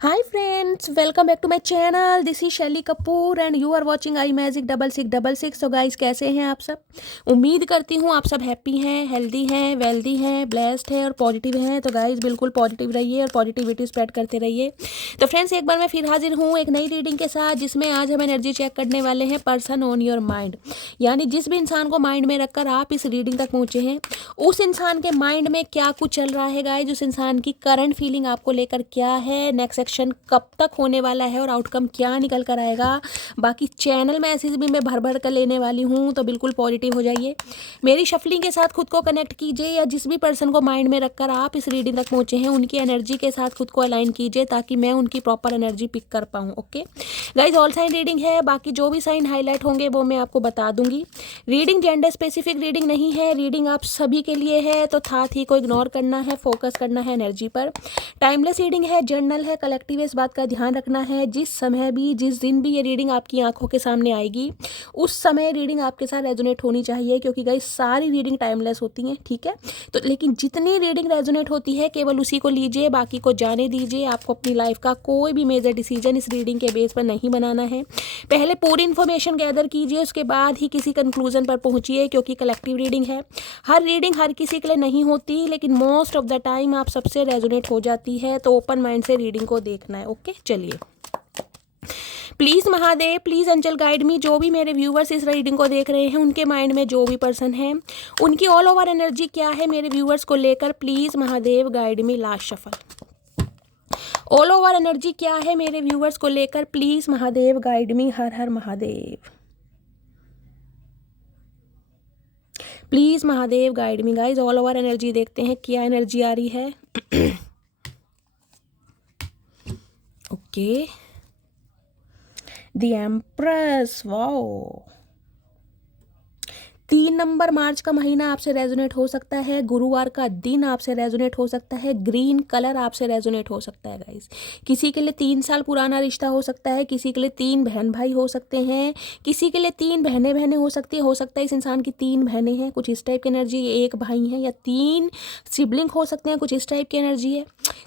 Hi friends, welcome back to my channel. This is Shaily Kapoor and you are watching I magic 6666। तो guys कैसे हैं आप सब। उम्मीद करती हूँ आप सब हैप्पी हैं, हेल्दी हैं, वेल्दी हैं, ब्लेस्ड हैं और पॉजिटिव हैं। तो गाइस बिल्कुल पॉजिटिव रहिए और पॉजिटिविटी स्प्रेड करते रहिए। तो फ्रेंड्स एक बार मैं फिर हाजिर हूँ एक नई रीडिंग के साथ, जिसमें आज हम एनर्जी चेक करने वाले हैं पर्सन ऑन योर माइंड। यानी जिस भी इंसान को माइंड में रखकर आप इस रीडिंग तक पहुँचे हैं, उस इंसान के माइंड में क्या कुछ चल रहा है गाइस, उस इंसान की करंट फीलिंग आपको लेकर क्या है, नेक्स्ट सेक्शन कब तक होने वाला है और आउटकम क्या निकल कर आएगा। बाकी चैनल में ऐसे भी मैं भर भर कर लेने वाली हूँ, तो बिल्कुल पॉजिटिव हो जाइए। मेरी शफलिंग के साथ खुद को कनेक्ट कीजिए, या जिस भी पर्सन को माइंड में रखकर आप इस रीडिंग तक पहुँचे हैं उनकी एनर्जी के साथ खुद को अलाइन कीजिए, ताकि मैं उनकी प्रॉपर एनर्जी पिक कर पाऊँ। Okay guys, all sign reading है, बाकी जो भी साइन हाईलाइट होंगे वो मैं आपको बता दूंगी। रीडिंग जेंडर स्पेसिफिक रीडिंग नहीं है, रीडिंग आप सभी के लिए है, तो था थी को इग्नोर करना है, फोकस करना है एनर्जी पर। टाइमलेस रीडिंग है, जर्नल है, कलेक्टिव, इस बात का ध्यान रखना है। जिस समय भी, जिस दिन भी ये रीडिंग आपकी आंखों के सामने आएगी, उस समय रीडिंग आपके साथ रेजोनेट होनी चाहिए, क्योंकि गाइस सारी रीडिंग टाइमलेस होती हैं, ठीक है। तो लेकिन जितनी रीडिंग रेजोनेट होती है केवल उसी को लीजिए, बाकी को जाने दीजिए। आपको अपनी लाइफ का कोई भी मेजर डिसीजन इस रीडिंग के बेस पर नहीं बनाना है। पहले पूरी इन्फॉर्मेशन गैदर कीजिए, उसके बाद ही किसी कंक्लूजन पर पहुंचिए, क्योंकि कलेक्टिव रीडिंग है। हर रीडिंग हर किसी के लिए नहीं होती, लेकिन मोस्ट ऑफ द टाइम आप सबसे रेजोनेट हो जाती है। तो ओपन माइंड से रीडिंग को देखना है। ओके चलिए, प्लीज़ महादेव, प्लीज़ अंचल गाइड मी। जो भी मेरे व्यूवर्स इस रीडिंग को देख रहे हैं, उनके माइंड में जो भी पर्सन है, उनकी ऑल ओवर एनर्जी क्या है मेरे व्यूवर्स को लेकर, please Mahadev guide me. Last shuffle. All over energy क्या है मेरे व्यूवर्स को लेकर, please Mahadev guide me. Har Har Mahadev, please Mahadev guide me. Guys all over energy देखते हैं क्या एनर्जी आ रही है। Okay, the empress, wow. 3 number March का महीना आपसे रेजोनेट हो सकता है, गुरुवार का दिन आपसे रेजोनेट हो सकता है, ग्रीन कलर आपसे रेजोनेट हो सकता है गाइस। किसी के लिए 3 साल पुराना रिश्ता हो सकता है, किसी के लिए 3 बहन भाई हो सकते हैं, किसी के लिए 3 बहनें हो सकती है। हो सकता है इस इंसान की 3 बहनें हैं, कुछ इस टाइप की एनर्जी, 1 भाई है, या 3 सिबलिंग हो सकते हैं, कुछ इस टाइप की एनर्जी है।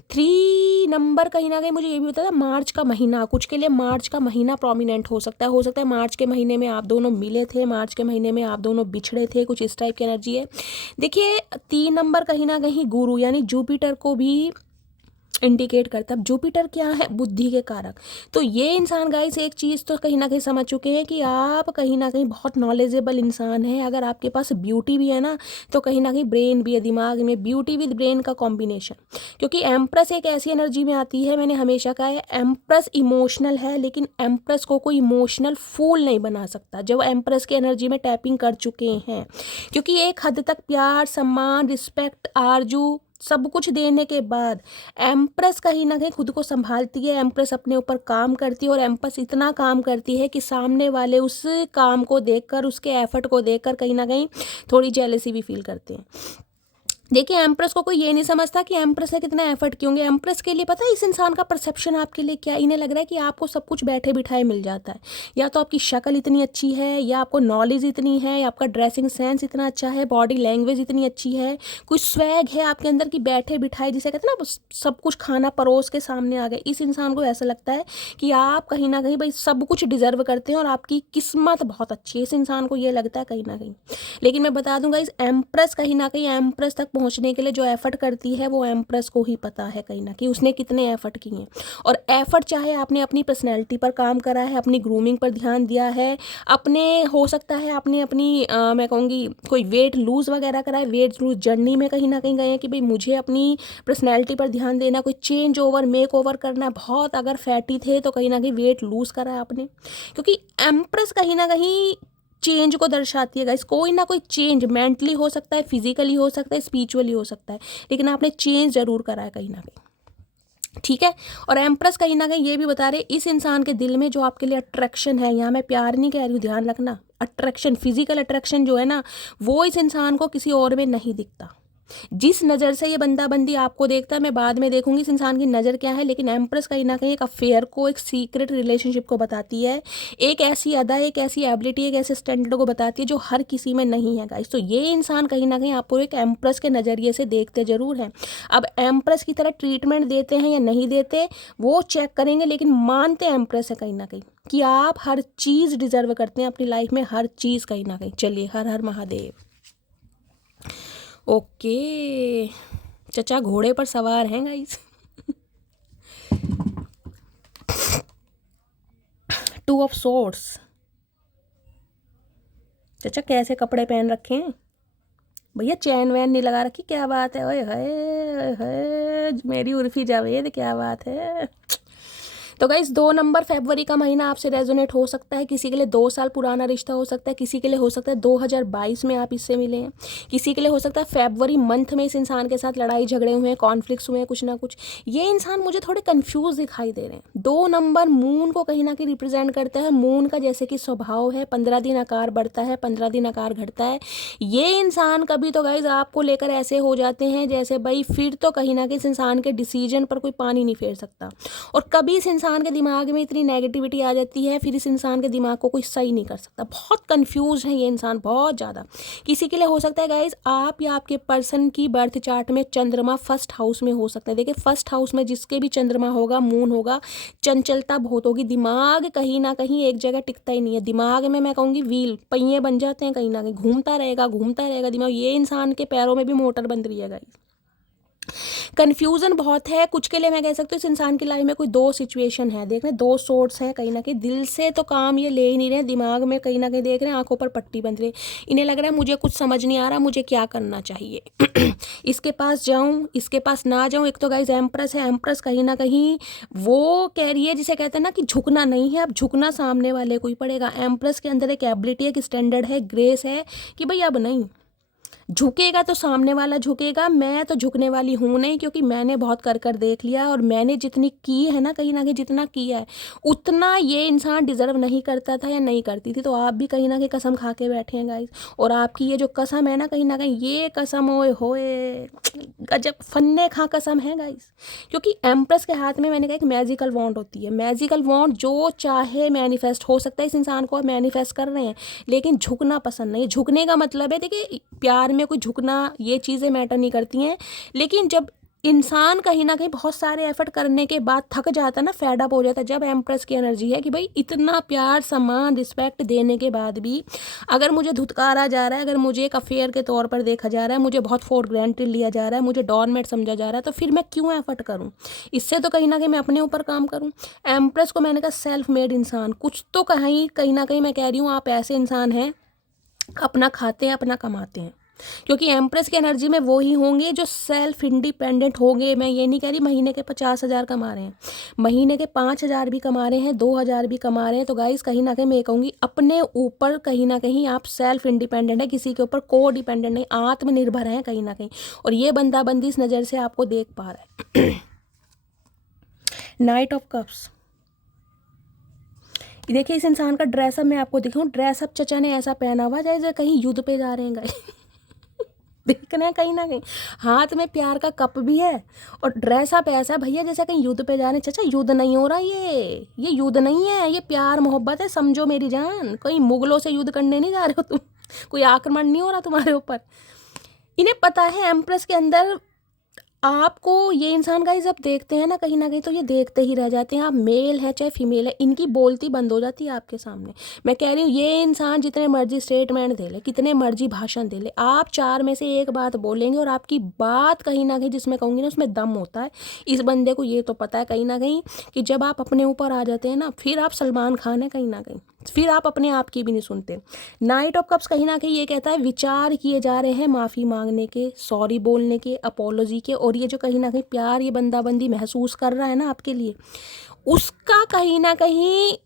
3 नंबर कहीं ना कहीं मुझे ये भी बताया था, मार्च का महीना, कुछ के लिए मार्च का महीना प्रोमिनेंट हो सकता है। हो सकता है मार्च के महीने में आप दोनों मिले थे, मार्च के महीने में आप दोनों बिछड़े थे, कुछ इस टाइप की एनर्जी है। देखिए 3 नंबर कहीं ना कहीं गुरु यानी जुपिटर को भी इंडिकेट करता है। अब जुपिटर क्या है, बुद्धि के कारक। तो ये इंसान गाइस एक चीज़ तो कहीं ना कहीं समझ चुके हैं कि आप कहीं ना कहीं बहुत नॉलेजेबल इंसान हैं। अगर आपके पास ब्यूटी भी है ना, तो कहीं ना कहीं ब्रेन भी है, दिमाग में ब्यूटी विद ब्रेन का कॉम्बिनेशन। क्योंकि एम्प्रेस एक ऐसी एनर्जी में आती है, मैंने हमेशा कहा है एम्प्रेस इमोशनल है, लेकिन एम्प्रेस को कोई इमोशनल फूल नहीं बना सकता जब एम्प्रेस की एनर्जी में टैपिंग कर चुके हैं। क्योंकि एक हद तक प्यार, सम्मान, रिस्पेक्ट, आरजू सब कुछ देने के बाद एम्प्रेस कहीं ना कहीं खुद को संभालती है। एम्प्रेस अपने ऊपर काम करती है, और एम्प्रेस इतना काम करती है कि सामने वाले उस काम को देखकर, उसके एफर्ट को देखकर कहीं ना कहीं थोड़ी जेलसी भी फील करते हैं। देखिए एम्प्रेस को कोई ये नहीं समझता कि एम्प्रेस ने कितना एफर्ट किए होंगे। एम्प्रेस के लिए पता है इस इंसान का परसेप्शन आपके लिए क्या, इन्हें लग रहा है कि आपको सब कुछ बैठे बिठाए मिल जाता है। या तो आपकी शक्ल इतनी अच्छी है, या आपको नॉलेज इतनी है, या आपका ड्रेसिंग सेंस इतना अच्छा है, बॉडी लैंग्वेज इतनी अच्छी है, कोई स्वैग है आपके अंदर कि बैठे बिठाए, जिसे कहते हैं ना सब कुछ खाना परोस के सामने आ गए। इस इंसान को ऐसा लगता है कि आप कहीं ना कहीं भाई सब कुछ डिजर्व करते हैं और आपकी किस्मत बहुत अच्छी है। इस इंसान को ये लगता है कहीं ना कहीं। लेकिन मैं बता दूंगा इस एम्प्रेस कहीं ना कहीं एम्प्रेस तक पहुंचने के लिए जो एफर्ट करती है, वो एम्प्रेस को ही पता है कहीं ना कहीं उसने कितने एफर्ट किए हैं। और एफर्ट चाहे आपने अपनी पर्सनैलिटी पर काम करा है, अपनी ग्रूमिंग पर ध्यान दिया है, अपने हो सकता है आपने अपनी मैं कहूँगी कोई वेट लूज़ वगैरह करा है, वेट लूज जर्नी में कहीं ना कहीं गए हैं कि भाई मुझे अपनी पर्सनैलिटी पर ध्यान देना, कोई चेंज ओवर मेक ओवर करना है। बहुत अगर फैटी थे तो कहीं ना कहीं वेट लूज़ करा है आपने, क्योंकि एम्प्रेस कहीं ना कहीं चेंज को दर्शाती है गाइस। कोई ना कोई चेंज मेंटली हो सकता है, फिजिकली हो सकता है, स्पिरिचुअली हो सकता है, लेकिन आपने चेंज जरूर करा है कहीं ना कहीं, ठीक है। और एम्प्रेस कहीं ना कहीं ये भी बता रहे इस इंसान के दिल में जो आपके लिए अट्रैक्शन है, यहाँ मैं प्यार नहीं कह रही हूँ, ध्यान रखना, अट्रैक्शन, फिजिकल अट्रैक्शन जो है ना, वो इस इंसान को किसी और में नहीं दिखता। जिस नज़र से ये बंदा बंदी आपको देखता है, मैं बाद में देखूंगी इस इंसान की नज़र क्या है, लेकिन एम्प्रेस कहीं ना कहीं एक अफेयर को, एक सीक्रेट रिलेशनशिप को बताती है, एक ऐसी अदा, एक ऐसी एबिलिटी, एक ऐसे स्टैंडर्ड को बताती है जो हर किसी में नहीं है गाइस। तो ये इंसान कहीं ना कहीं आपको एक एम्प्रेस के नज़रिए से देखते ज़रूर हैं। अब एम्प्रेस की तरह ट्रीटमेंट देते हैं या नहीं देते वो चेक करेंगे, लेकिन मानते एम्प्रेस है कहीं ना कहीं कि आप हर चीज़ डिजर्व करते हैं अपनी लाइफ में, हर चीज़ कहीं ना कहीं। चलिए, हर हर महादेव। ओके, चचा घोड़े पर सवार हैं गाइस। 2 of swords. चचा कैसे कपड़े पहन रखे हैं भैया, चैन वैन नहीं लगा रखी, क्या बात है, ओए हाय मेरी उर्फी जावेद, क्या बात है। तो गाइस 2 नंबर फरवरी का महीना आपसे रेजोनेट हो सकता है। किसी के लिए 2 साल पुराना रिश्ता हो सकता है, किसी के लिए हो सकता है 2022 में आप इससे मिले हैं, किसी के लिए हो सकता है फरवरी मंथ में इस इंसान के साथ लड़ाई झगड़े हुए हैं, कॉन्फ्लिक्ट्स हुए हैं कुछ ना कुछ। ये इंसान मुझे थोड़े कंफ्यूज दिखाई दे रहे हैं। 2 नंबर मून को कहीं ना कहीं रिप्रेजेंट करता है। मून का जैसे कि स्वभाव है, 15 दिन आकार बढ़ता है, 15 दिन आकार घटता है। ये इंसान कभी तो गाइज आपको लेकर ऐसे हो जाते हैं जैसे भाई फिर तो कहीं ना कहीं इस इंसान के डिसीजन पर कोई पानी नहीं फेर सकता, और कभी इस इंसान के दिमाग में इतनी नेगेटिविटी आ जाती है फिर इस इंसान के दिमाग को कोई सही नहीं कर सकता। बहुत कंफ्यूज है ये इंसान, बहुत ज़्यादा। किसी के लिए हो सकता है गाइज आप या आपके पर्सन की बर्थ चार्ट में चंद्रमा फर्स्ट हाउस में हो सकता है। देखिए फर्स्ट हाउस में जिसके भी चंद्रमा होगा, मून होगा, चंचलता बहुत होगी, दिमाग कहीं ना कहीं एक जगह टिकता ही नहीं है। दिमाग में मैं कहूँगी व्हील, पहिए बन जाते हैं, कहीं ना कहीं घूमता रहेगा घूमता रहेगा दिमाग। ये इंसान के पैरों में भी मोटर बन रही है गाइज। कन्फ्यूज़न बहुत है। कुछ के लिए मैं कह सकती हूँ इस इंसान की लाइफ में कोई 2 सिचुएशन है, देख रहे हैं 2 सोर्स हैं कहीं ना कहीं। दिल से तो काम ये ले ही नहीं रहे, दिमाग में कहीं ना कहीं देख रहे हैं, आंखों पर पट्टी बंध रही है। इन्हें लग रहा है मुझे कुछ समझ नहीं आ रहा, मुझे क्या करना चाहिए। इसके पास जाऊँ, इसके पास ना जाऊँ। एक तो गाइज एम्प्रेस है, एम्प्रेस कहीं ना कहीं वो कह रही है जिसे कहते हैं ना कि झुकना नहीं है, अब झुकना सामने वाले को ही पड़ेगा। एम्प्रेस के अंदर एक एबिलिटी है, एक स्टैंडर्ड है, ग्रेस है कि भाई अब नहीं झुकेगा तो सामने वाला झुकेगा, मैं तो झुकने वाली हूँ नहीं, क्योंकि मैंने बहुत कर कर देख लिया और मैंने जितनी की है ना, कहीं ना कहीं जितना किया है उतना ये इंसान डिजर्व नहीं करता था या नहीं करती थी। तो आप भी कहीं ना कहीं कसम खा के बैठे हैं गाइस, और आपकी ये जो कसम है ना, कहीं ना कहीं ये कसम ओए होए गजब फन्ने खा कसम है गाइस। क्योंकि एम्प्रेस के हाथ में मैंने कहा एक मैजिकल वॉन्ड होती है, मैजिकल वॉन्ड जो चाहे मैनिफेस्ट हो सकता है। इस इंसान को मैनिफेस्ट कर रहे हैं लेकिन झुकना पसंद नहीं। झुकने का मतलब है, देखिए प्यार में कोई झुकना ये चीज़ें मैटर नहीं करती हैं, लेकिन जब इंसान कहीं ना कहीं बहुत सारे एफर्ट करने के बाद थक जाता है ना, फेड अप हो जाता है, जब एम्प्रेस की एनर्जी है कि भाई इतना प्यार सम्मान रिस्पेक्ट देने के बाद भी अगर मुझे धुतकारा जा रहा है, अगर मुझे एक अफेयर के तौर पर देखा जा रहा है, मुझे बहुत फॉर ग्रांटेड लिया जा रहा है, मुझे डॉर्मेट समझा जा रहा है, तो फिर मैं क्यों एफर्ट करूं? इससे तो कहीं ना कहीं मैं अपने ऊपर काम करूं। एम्प्रेस को मैंने कहा सेल्फ मेड इंसान, कुछ तो कहीं ना कहीं मैं कह रही हूँ आप ऐसे इंसान हैं अपना खाते हैं अपना कमाते हैं, क्योंकि एम्प्रेस की एनर्जी में वो ही होंगे जो सेल्फ इंडिपेंडेंट होंगे। मैं ये नहीं कह रही महीने के 50,000 कमा रहे हैं, महीने के 5,000 भी कमा रहे हैं, 2,000 भी कमा रहे हैं, तो गाइस कहीं ना कहीं मैं ये कहूँगी अपने ऊपर कहीं ना कहीं आप सेल्फ इंडिपेंडेंट है, किसी के ऊपर को डिपेंडेंट नहीं, आत्मनिर्भर हैं कहीं ना कहीं। और ये बंदा बंदी इस नज़र से आपको देख पा रहा है। Night of cups. देखिए इस इंसान का ड्रेसअप मैं आपको दिखाऊं, ड्रेसअप चचा ने ऐसा पहना हुआ जैसे कहीं युद्ध पे जा रहे हैं गाइस। देख रहे हैं कहीं ना कहीं हाथ में प्यार का कप भी है और ड्रेसअप ऐसा भैया जैसे कहीं युद्ध पे जा रहे हैं। चचा युद्ध नहीं हो रहा, ये युद्ध नहीं है, ये प्यार मोहब्बत है, समझो मेरी जान। कहीं मुगलों से युद्ध करने नहीं जा रहे हो तुम, कोई आक्रमण नहीं हो रहा तुम्हारे ऊपर। इन्हें पता है एम्प्रेस के अंदर आपको ये इंसान गाइस जब देखते हैं ना कहीं तो ये देखते ही रह जाते हैं। आप मेल है चाहे फीमेल है, इनकी बोलती बंद हो जाती है आपके सामने। मैं कह रही हूँ ये इंसान जितने मर्जी स्टेटमेंट दे ले, कितने मर्जी भाषण दे ले, आप 4 में से एक बात बोलेंगे और आपकी बात कहीं ना कहीं जिसमें कहूँगी ना उसमें दम होता है। इस बंदे को ये तो पता है कहीं ना कहीं कि जब आप अपने ऊपर आ जाते हैं ना फिर आप सलमान खान है कहीं ना कहीं, फिर आप अपने आप की भी नहीं सुनते। नाइट ऑफ कप्स कहीं ना कहीं ये कहता है विचार किए जा रहे हैं माफ़ी मांगने के, सॉरी बोलने के, अपोलॉजी के, और ये जो कहीं ना कहीं प्यार ये बंदा बंदी महसूस कर रहा है ना आपके लिए, उसका कहीं ना कहीं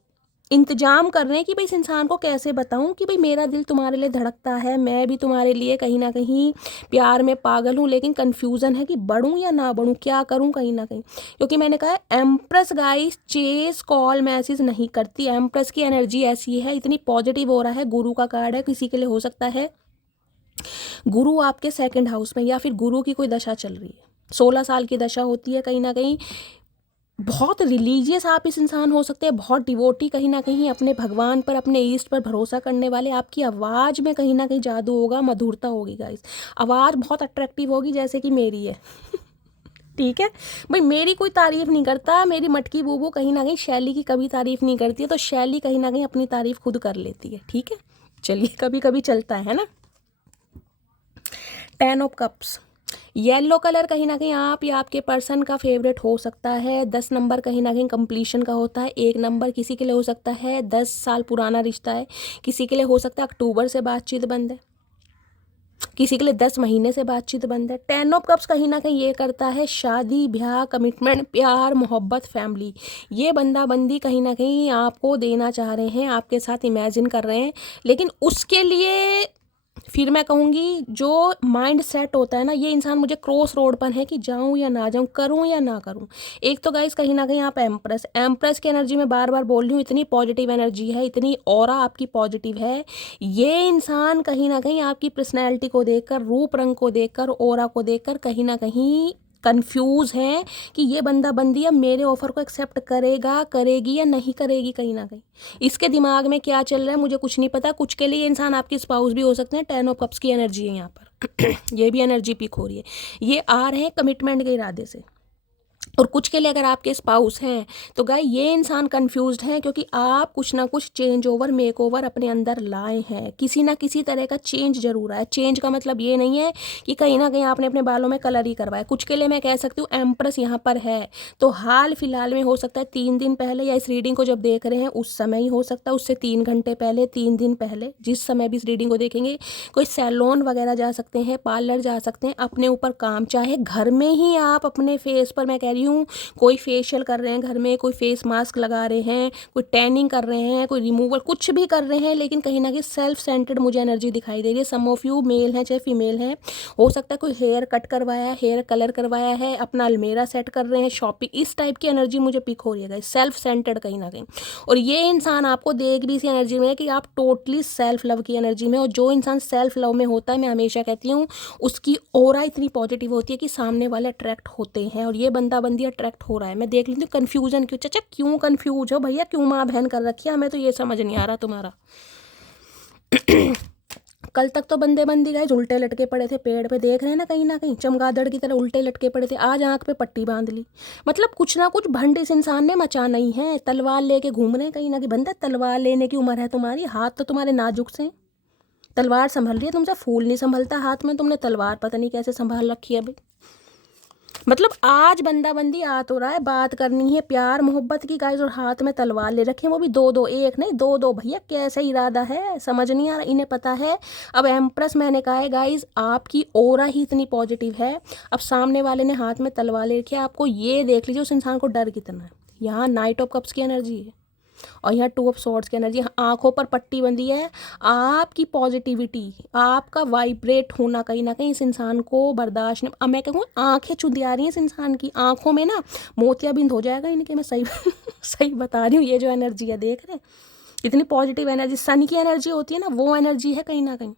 इंतजाम कर रहे हैं कि भाई इस इंसान को कैसे बताऊं कि भाई मेरा दिल तुम्हारे लिए धड़कता है, मैं भी तुम्हारे लिए कहीं ना कहीं प्यार में पागल हूँ, लेकिन कन्फ्यूज़न है कि बढ़ूँ या ना बढ़ूँ, क्या करूँ कहीं ना कहीं। क्योंकि मैंने कहा empress guys chase call message नहीं करती। एम्प्रेस की एनर्जी ऐसी है, इतनी पॉजिटिव हो रहा है, गुरु का कार्ड है, किसी के लिए हो सकता है गुरु आपके सेकंड हाउस में, या फिर गुरु की कोई दशा चल रही है, 16 साल की दशा होती है। कहीं ना कहीं बहुत रिलीजियस आप इस इंसान हो सकते हैं, बहुत डिवोटी, कहीं ना कहीं अपने भगवान पर, अपने ईष्ट पर भरोसा करने वाले। आपकी आवाज़ में कहीं ना कहीं जादू होगा, मधुरता होगी गाइस। आवाज़ बहुत अट्रैक्टिव होगी, जैसे कि मेरी है। ठीक है भाई, मेरी कोई तारीफ़ नहीं करता, मेरी मटकी बूबू कहीं ना कहीं शैली की कभी तारीफ़ नहीं करती है, तो शैली कहीं ना कहीं अपनी तारीफ़ खुद कर लेती है। ठीक है, चलिए, कभी कभी चलता है ना। 10 ऑफ कप्स, येलो कलर कहीं ना कहीं आप या आपके पर्सन का फेवरेट हो सकता है। 10 नंबर कहीं ना कहीं कंप्लीशन का होता है। 1 नंबर किसी के लिए हो सकता है 10 साल पुराना रिश्ता है, किसी के लिए हो सकता है अक्टूबर से बातचीत बंद है, किसी के लिए 10 महीने से बातचीत बंद है। 10 ऑफ कप्स कहीं ना कहीं ये करता है शादी, ब्याह, कमिटमेंट, प्यार, मोहब्बत, फैमिली। ये बंदा बंदी कहीं ना कहीं आपको देना चाह रहे हैं, आपके साथ इमेजिन कर रहे हैं, लेकिन उसके लिए फिर मैं कहूँगी जो माइंड सेट होता है ना, ये इंसान मुझे क्रॉस रोड पर है कि जाऊँ या ना जाऊँ, करूँ या ना करूँ। एक तो गाइस कहीं ना कहीं आप एम्प्रेस की एनर्जी में बार बार बोल रही हूँ, इतनी पॉजिटिव एनर्जी है, इतनी ऑरा आपकी पॉजिटिव है। ये इंसान कहीं ना कहीं आपकी पर्सनैलिटी को देखकर, रूप रंग को देखकर, ऑरा को देखकर कहीं ना कहीं कंफ्यूज है कि ये बंदा बंदी अब मेरे ऑफर को एक्सेप्ट करेगा, करेगी या नहीं करेगी। कहीं ना कहीं इसके दिमाग में क्या चल रहा है मुझे कुछ नहीं पता। कुछ के लिए इंसान आपके स्पाउस भी हो सकते हैं। 10 ऑफ कप्स की एनर्जी है यहाँ पर। ये भी एनर्जी पिक हो रही है, ये आ रहे हैं कमिटमेंट के इरादे से। और कुछ के लिए अगर आपके स्पाउस हैं तो गाय ये इंसान कंफ्यूज्ड है, क्योंकि आप कुछ ना कुछ चेंज ओवर, मेक ओवर अपने अंदर लाए हैं। किसी ना किसी तरह का चेंज जरूर आया। चेंज का मतलब ये नहीं है कि कहीं ना कहीं आपने अपने बालों में कलर ही करवाया। कुछ के लिए मैं कह सकती हूँ एम्प्रेस यहाँ पर है, तो हाल फिलहाल में हो सकता है 3 दिन पहले, या इस रीडिंग को जब देख रहे हैं उस समय ही हो सकता है, उससे 3 घंटे पहले, 3 दिन पहले, जिस समय भी इस रीडिंग को देखेंगे। कोई सैलून वगैरह जा सकते हैं, पार्लर जा सकते हैं, अपने ऊपर काम, चाहे घर में ही आप अपने फेस पर, मैं कह रही हूँ कोई फेशियल कर रहे हैं घर में, कोई फेस मास्क लगा रहे हैं, कोई टैनिंग कर रहे हैं, कोई रिमूवल, कुछ भी कर रहे हैं, लेकिन कहीं ना कहीं सेल्फ सेंटर्ड मुझे एनर्जी दिखाई दे रही है। सम ऑफ यू मेल हैं चाहे फीमेल हैं, हो सकता है कोई हेयर कट करवाया है, हेयर कलर करवाया है, अपना अलमेरा सेट कर रहे हैं, शॉपिंग, इस टाइप की एनर्जी मुझे पिक हो रही है। सेल्फ सेंटर्ड कहीं ना कहीं। और ये इंसान आपको देख भी इसी एनर्जी में है कि आप टोटली सेल्फ लव की एनर्जी में। और जो इंसान सेल्फ लव में होता है, मैं हमेशा कहती हूँ उसकी ऑरा इतनी पॉजिटिव होती है कि सामने वाले अट्रैक्ट होते हैं। और ये बंदा बंदी अट्रैक्ट हो रहा है। मैं देख लेती हूँ कन्फ्यूजन क्यों। चाचा क्यों कन्फ्यूज हो भैया, क्यों माँ बहन कर रखी है, हमें तो ये समझ नहीं आ रहा तुम्हारा। कल तक तो बंदे बंदी गए उल्टे लटके पड़े थे पेड़ पे, देख रहे हैं ना, कहीं ना कहीं चमगादड़ की तरह उल्टे लटके पड़े थे। आज आंख पे पट्टी बांध ली। मतलब कुछ ना कुछ भंड इस इंसान ने मचाना ही है। तलवार लेके घूम रहे हैं कहीं ना कहीं। बंदा तलवार लेने की उम्र है तुम्हारी, हाथ तो तुम्हारे नाजुक से। तलवार संभल रही है तुमसे, फूल नहीं संभलता हाथ में, तुमने तलवार पता नहीं कैसे संभाल रखी है भाई। मतलब आज बंदा बंदी आ तो रहा है, बात करनी है प्यार मोहब्बत की गाइस, और हाथ में तलवार ले रखी है, वो भी 2-2, एक नहीं 2-2। भैया कैसे इरादा है, समझ नहीं आ रहा। इन्हें पता है। अब एम्प्रेस मैंने कहा है गाइस, आपकी ऑरा ही इतनी पॉजिटिव है। अब सामने वाले ने हाथ में तलवार ले रखी है, आपको ये देख लीजिए उस इंसान को डर कितना है। यहाँ नाइट ऑफ कप्स की एनर्जी है और यहाँ 2 ऑफ स्वॉर्ड्स की एनर्जी। आंखों पर पट्टी बंधी है। आपकी पॉजिटिविटी, आपका वाइब्रेट होना कहीं ना कहीं इस इंसान को बर्दाश्त नहीं। अब मैं कहूँ आंखें चुंधिया रही हैं इस इंसान की, आंखों में ना मोतियाबिंद हो जाएगा इनके। मैं सही सही बता रही हूँ। ये जो एनर्जी है देख रहे हैं, इतनी पॉजिटिव एनर्जी, सन की एनर्जी होती है ना, वो एनर्जी है कहीं ना कहीं।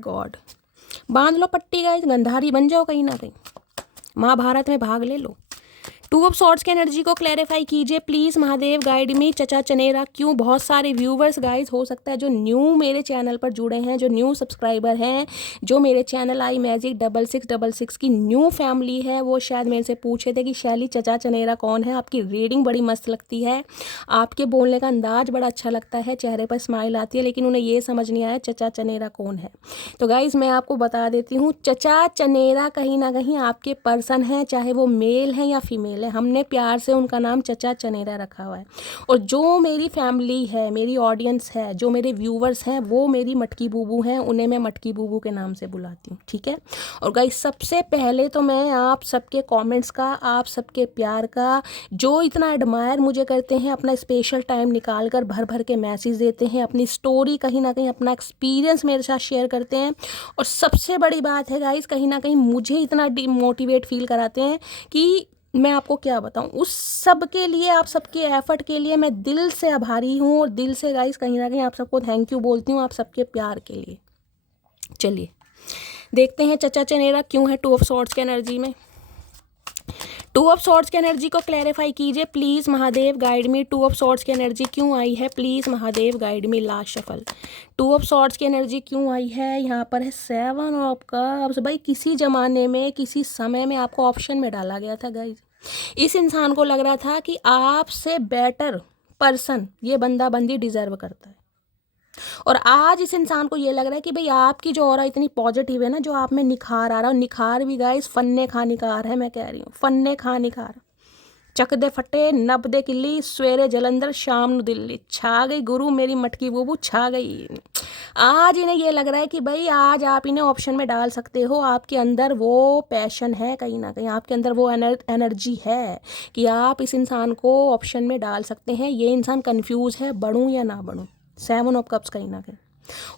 गॉड, बांध लो पट्टी गाइस, गंधारी बन जाओ कहीं ना कहीं, महाभारत में भाग ले लो। 2 ऑफ सॉर्ड्स की एनर्जी को क्लैरिफाई कीजिए प्लीज़। महादेव गाइड मी। चचा चनेरा क्यों। बहुत सारे व्यूवर्स गाइस हो सकता है जो न्यू मेरे चैनल पर जुड़े हैं, जो न्यू सब्सक्राइबर हैं, जो मेरे चैनल आई मैजिक 6666 की न्यू फैमिली है, वो शायद मेरे से पूछे थे कि शैली चचा चनेरा कौन है। आपकी रीडिंग बड़ी मस्त लगती है, आपके बोलने का अंदाज बड़ा अच्छा लगता है, चेहरे पर स्माइल आती है, लेकिन उन्हें ये समझ नहीं आया चचा चनेरा कौन है। तो गाइस मैं आपको बता देती हूँ, चचा चनेरा कहीं ना कहीं आपके पर्सन है, चाहे वो मेल है या फीमेल। हमने प्यार से उनका नाम चचा चनेरा रखा हुआ है। और जो मेरी फैमिली है, मेरी ऑडियंस है, जो मेरे व्यूवर्स हैं, वो मेरी मटकी बूबू हैं, उन्हें मैं मटकी बूबू के नाम से बुलाती हूँ। ठीक है। और गाइस सबसे पहले तो मैं आप सबके कमेंट्स का, आप सबके प्यार का, जो इतना एडमायर मुझे करते हैं, अपना स्पेशल टाइम निकाल कर भर भर के मैसेज देते हैं, अपनी स्टोरी कहीं ना कहीं, अपना एक्सपीरियंस मेरे साथ शेयर करते हैं। और सबसे बड़ी बात है गाइस, कहीं ना कहीं मुझे इतना डिमोटिवेट फील कराते हैं कि मैं आपको क्या बताऊं, उस सब के लिए, आप सबके एफर्ट के लिए मैं दिल से आभारी हूँ और दिल से गाइस कहीं ना कहीं आप सबको थैंक यू बोलती हूँ, आप सबके प्यार के लिए। चलिए देखते हैं चचा चनेरा क्यों है टू ऑफ सॉर्ड्स की एनर्जी में। टू ऑफ सॉर्ड्स की एनर्जी को क्लैरिफाई कीजिए please Mahadev, guide me. Two of swords की एनर्जी क्यों आई है please Mahadev, guide me. Last shuffle. Two of swords की एनर्जी क्यों आई है, यहाँ पर है सेवन ऑफ कप्स। भाई किसी ज़माने में किसी समय में आपको ऑप्शन में डाला गया था गाइज, इस इंसान को लग रहा था कि आपसे बेटर पर्सन ये बंदा बंदी डिजर्व करता है, और आज इस इंसान को ये लग रहा है कि भाई आपकी जो ऑरा इतनी पॉजिटिव है ना, जो आप में निखार आ रहा है, निखार भी गाइस फन्ने खा निखार है, मैं कह रही हूँ फन्ने खा निखार। चक दे फटे नब दे किल्ली, सवेरे जलंधर शाम नु दिल्ली, छा गई गुरु मेरी मटकी बूबू छा गई। आज इन्हें ये लग रहा है कि भाई आज आप इन्हें ऑप्शन में डाल सकते हो, आपके अंदर वो पैशन है, कहीं ना कहीं आपके अंदर वो एनर्जी है कि आप इस इंसान को ऑप्शन में डाल सकते हैं। ये इंसान कंफ्यूज है, बढ़ूं या ना बढ़ूं, सेवन ऑफ कप्स कहीं ना कहीं।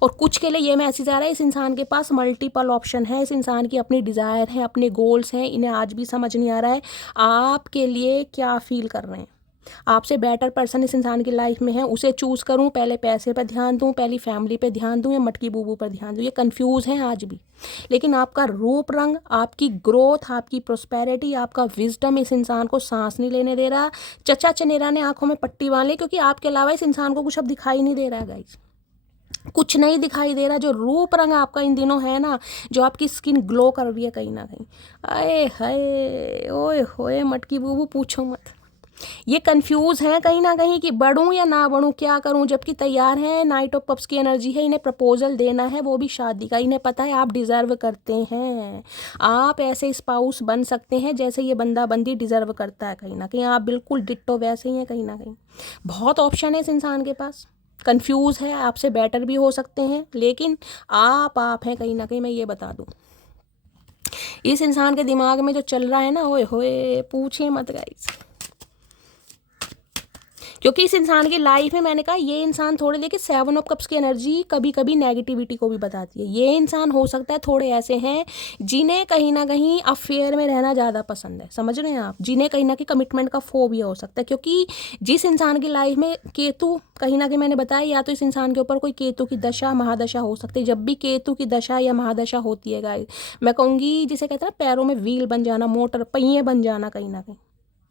और कुछ के लिए ये मैसेज आ रहा है इस इंसान के पास मल्टीपल ऑप्शन है, इस इंसान की अपनी डिज़ायर है, अपने गोल्स हैं, इन्हें आज भी समझ नहीं आ रहा है आपके लिए क्या फील कर रहे हैं। आपसे बेटर पर्सन इस इंसान की लाइफ में है, उसे चूज़ करूं, पहले पैसे पर ध्यान दूं, पहली फैमिली पे ध्यान दूं, या मटकी बूबू पर ध्यान दूं, ये कंफ्यूज हैं आज भी। लेकिन आपका रूप रंग, आपकी ग्रोथ, आपकी प्रोस्पेरिटी, आपका विजडम इस इंसान को सांस नहीं लेने दे रहा। चचा चनेरा ने आंखों में पट्टी बांध ली, क्योंकि आपके अलावा इस इंसान को कुछ अब दिखाई नहीं दे रहा है गाइज, कुछ नहीं दिखाई दे रहा। जो रूप रंग आपका इन दिनों है ना, जो आपकी स्किन ग्लो कर रही है कहीं ना कहीं, आए हाय ओए होए मटकी बूबू पूछो मत। ये कंफ्यूज हैं कहीं ना कहीं कि बढ़ूं या ना बढ़ूं, क्या करूं, जबकि तैयार हैं। नाइट ऑफ कप्स की एनर्जी है, इन्हें प्रपोजल देना है, वो भी शादी का। इन्हें पता है आप डिजर्व करते हैं, आप ऐसे स्पाउस बन सकते हैं जैसे ये बंदा बंदी डिजर्व करता है, कहीं ना कहीं आप बिल्कुल डिट्टो वैसे ही हैं कहीं ना कहीं। बहुत ऑप्शन है इस इंसान के पास, कंफ्यूज है, आपसे बेटर भी हो सकते हैं, लेकिन आप हैं कहीं ना कहीं, मैं ये बता दूं। इस इंसान के दिमाग में जो चल रहा है ना, ओए होए पूछे मत गाइस, क्योंकि इस इंसान की लाइफ में मैंने कहा ये इंसान थोड़े, देखिए सेवन ऑफ कप्स की एनर्जी कभी कभी नेगेटिविटी को भी बताती है। ये इंसान हो सकता है थोड़े ऐसे हैं जिन्हें कहीं ना कहीं अफेयर में रहना ज़्यादा पसंद है, समझ रहे हैं आप, जिन्हें कहीं ना कहीं कमिटमेंट का फोबिया हो सकता है। क्योंकि जिस इंसान की लाइफ में केतु कहीं ना कहीं मैंने बताया, या तो इस इंसान के ऊपर कोई केतु की दशा महादशा हो सकती है। जब भी केतु की दशा या महादशा होती है गाइस, मैं कहूँगी जिसे कहते हैं ना पैरों में व्हील बन जाना, मोटर पहिए बन जाना, कहीं ना कहीं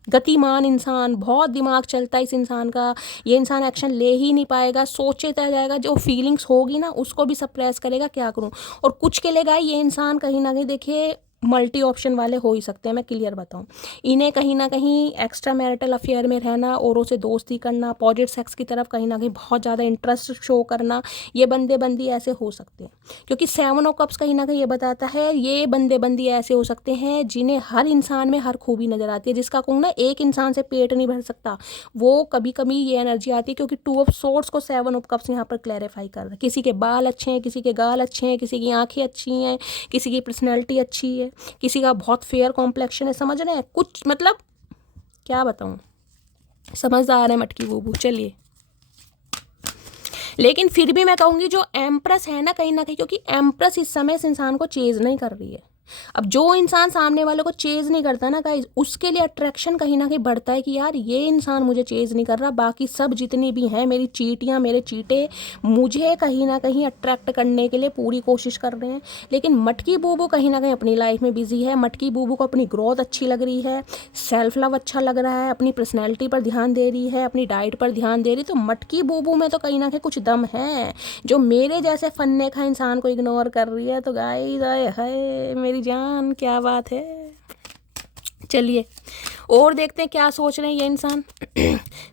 गतिमान इंसान, बहुत दिमाग चलता है इस इंसान का। ये इंसान एक्शन ले ही नहीं पाएगा, सोचता जाएगा, जो फीलिंग्स होगी ना उसको भी सप्रेस करेगा, क्या करूं। और कुछ के लिए ये इंसान कहीं ना कहीं देखिए मल्टी ऑप्शन वाले हो ही सकते हैं, मैं क्लियर बताऊं। इन्हें कहीं ना कहीं एक्स्ट्रा मैरिटल अफेयर में रहना, औरों से दोस्ती करना, अपोजिट सेक्स की तरफ कहीं ना कहीं बहुत ज़्यादा इंटरेस्ट शो करना, ये बंदे बंदी ऐसे हो सकते हैं। क्योंकि सेवन ऑफ कप्स कहीं ना कहीं ये बताता है ये बंदे बंदी ऐसे हो सकते हैं जिन्हें हर इंसान में हर खूबी नजर आती है। जिसका कहूँ ना एक इंसान से पेट नहीं भर सकता, वो कभी कभी ये एनर्जी आती है। क्योंकि टू ऑफ सोर्ड्स को सेवन ऑफ कप्स यहाँ पर क्लैरिफाई कर रहा है। किसी के बाल अच्छे हैं, किसी के गाल अच्छे हैं, किसी की आंखें अच्छी हैं, किसी की पर्सनैलिटी अच्छी है, किसी का बहुत फेयर कॉम्प्लेक्शन है, समझ रहे हैं कुछ, मतलब क्या बताऊं, समझदार है मटकी बूबू। चलिए, लेकिन फिर भी मैं कहूँगी जो एम्प्रेस है ना कहीं ना कहीं, क्योंकि एम्प्रेस इस समय इस इंसान को चेज नहीं कर रही है। अब जो इंसान सामने वाले को चेज नहीं करता ना गाइज, उसके लिए अट्रैक्शन कहीं ना कहीं बढ़ता है कि यार ये इंसान मुझे चेज नहीं कर रहा, बाकी सब जितनी भी हैं मेरी चीटियाँ मेरे चीटे मुझे कहीं ना कहीं अट्रैक्ट करने के लिए पूरी कोशिश कर रहे हैं। लेकिन मटकी बूबू कहीं ना कहीं अपनी लाइफ में बिजी है। मटकी बूबू को अपनी ग्रोथ अच्छी लग रही है, सेल्फ लव अच्छा लग रहा है, अपनी पर्सनैलिटी पर ध्यान दे रही है, अपनी डाइट पर ध्यान दे रही है। तो मटकी बूबू में तो कहीं ना कहीं कुछ दम है, जो मेरे जैसे फन्ने खा इंसान को इग्नोर कर रही है। तो गाइस आए हाय मेरी जान, क्या बात है। चलिए और देखते हैं क्या सोच रहे हैं ये इंसान।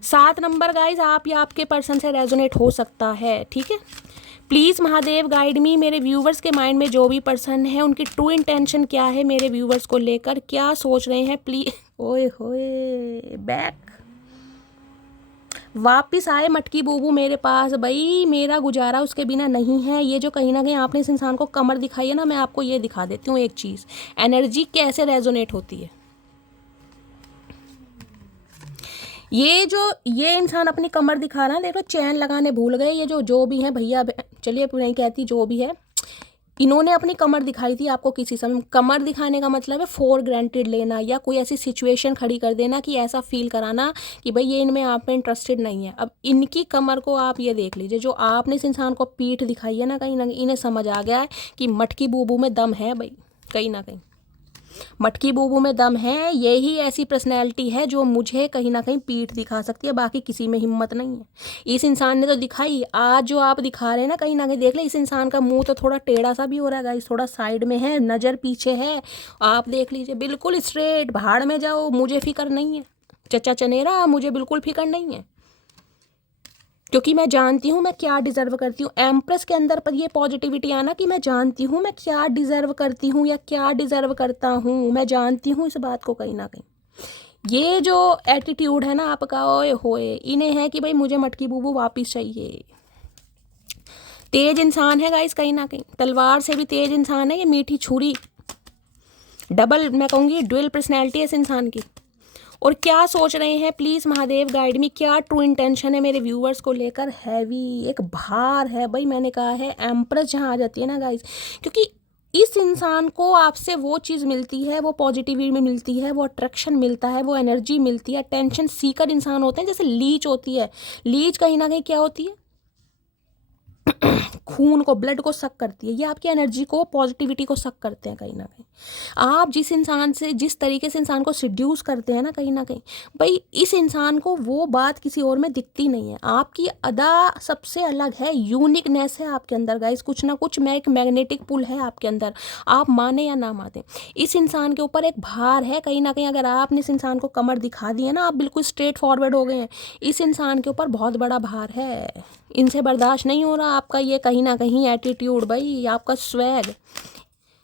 7 नंबर गाइज आप या आपके पर्सन से रेजोनेट हो सकता है, ठीक है। प्लीज़ महादेव गाइड मी, मेरे व्यूवर्स के माइंड में जो भी पर्सन है उनकी ट्रू इंटेंशन क्या है मेरे व्यूवर्स को लेकर, क्या सोच रहे हैं प्लीज। ओए होए बैक वापिस आए मटकी बूबू मेरे पास। भाई मेरा गुजारा उसके बिना नहीं है। ये जो कहीं ना कहीं आपने इस इंसान को कमर दिखाई है ना, मैं आपको ये दिखा देती हूँ एक चीज़, एनर्जी कैसे रेजोनेट होती है। ये इंसान अपनी कमर दिखा रहा है, देखो चैन लगाने भूल गए। ये जो भी है भैया, चलिए नहीं कहती, जो भी है, इन्होंने अपनी कमर दिखाई थी आपको किसी समय। कमर दिखाने का मतलब है फॉर ग्रांटेड लेना, या कोई ऐसी सिचुएशन खड़ी कर देना कि ऐसा फील कराना कि भाई ये इनमें आप में इंटरेस्टेड नहीं है। अब इनकी कमर को आप ये देख लीजिए, जो आपने इस इंसान को पीठ दिखाई है ना कहीं इन्हें समझ आ गया है कि मटकी बूबू में दम है भाई, कहीं ना कहीं मटकी बूबू में दम है। यही ऐसी पर्सनैलिटी है जो मुझे कहीं ना कहीं पीठ दिखा सकती है, बाकी किसी में हिम्मत नहीं है। इस इंसान ने तो दिखाई, आज जो आप दिखा रहे हैं ना कहीं देख ले, इस इंसान का मुंह तो थोड़ा टेढ़ा सा भी हो रहा है गाइस, थोड़ा साइड में है, नज़र पीछे है, आप देख लीजिए बिल्कुल स्ट्रेट। भाड़ में जाओ, मुझे फिक्र नहीं है चचा चनेरा, मुझे बिल्कुल फिक्र नहीं है, क्योंकि मैं जानती हूँ मैं क्या डिज़र्व करती हूँ। एम्प्रेस के अंदर पर ये पॉजिटिविटी आना कि मैं जानती हूँ मैं क्या डिज़र्व करती हूँ या क्या डिज़र्व करता हूँ, मैं जानती हूँ इस बात को कहीं ना कहीं। ये जो एटीट्यूड है ना आपका, ओए होए, इन्हें है कि भाई मुझे मटकी बूबू वापस चाहिए। तेज इंसान है गाइस, कहीं ना कहीं तलवार से भी तेज इंसान है ये, मीठी छुरी, डबल मैं कहूँगी ड्यूअल पर्सनैलिटी है इस इंसान की। और क्या सोच रहे हैं प्लीज़ महादेव गाइड मी, क्या ट्रू इंटेंशन है मेरे व्यूअर्स को लेकर। हैवी एक भार है भाई, मैंने कहा है एम्प्रेस जहाँ आ जाती है ना गाइस, क्योंकि इस इंसान को आपसे वो चीज़ मिलती है, वो पॉजिटिविटी में मिलती है, वो अट्रैक्शन मिलता है, वो एनर्जी मिलती है। टेंशन सीकर इंसान होते हैं, जैसे लीच होती है। लीच कहीं ना कहीं क्या होती है, खून को, ब्लड को सक करती है। ये आपकी एनर्जी को, पॉजिटिविटी को सक करते हैं कहीं ना कहीं। आप जिस इंसान से, जिस तरीके से इंसान को सिड्यूस करते हैं ना कहीं भाई, इस इंसान को वो बात किसी और में दिखती नहीं है। आपकी अदा सबसे अलग है, यूनिकनेस है आपके अंदर गाइस, कुछ ना कुछ मैं एक मैग्नेटिक पुल है आपके अंदर, आप माने या ना माने। इस इंसान के ऊपर एक भार है कहीं ना कहीं। अगर आपने इस इंसान को कमर दिखा दी है ना, आप बिल्कुल स्ट्रेट फॉरवर्ड हो गए हैं। इस इंसान के ऊपर बहुत बड़ा भार है, इनसे बर्दाश्त नहीं हो रहा आपका ये कहीं ना कहीं एटीट्यूड भाई, आपका स्वैग।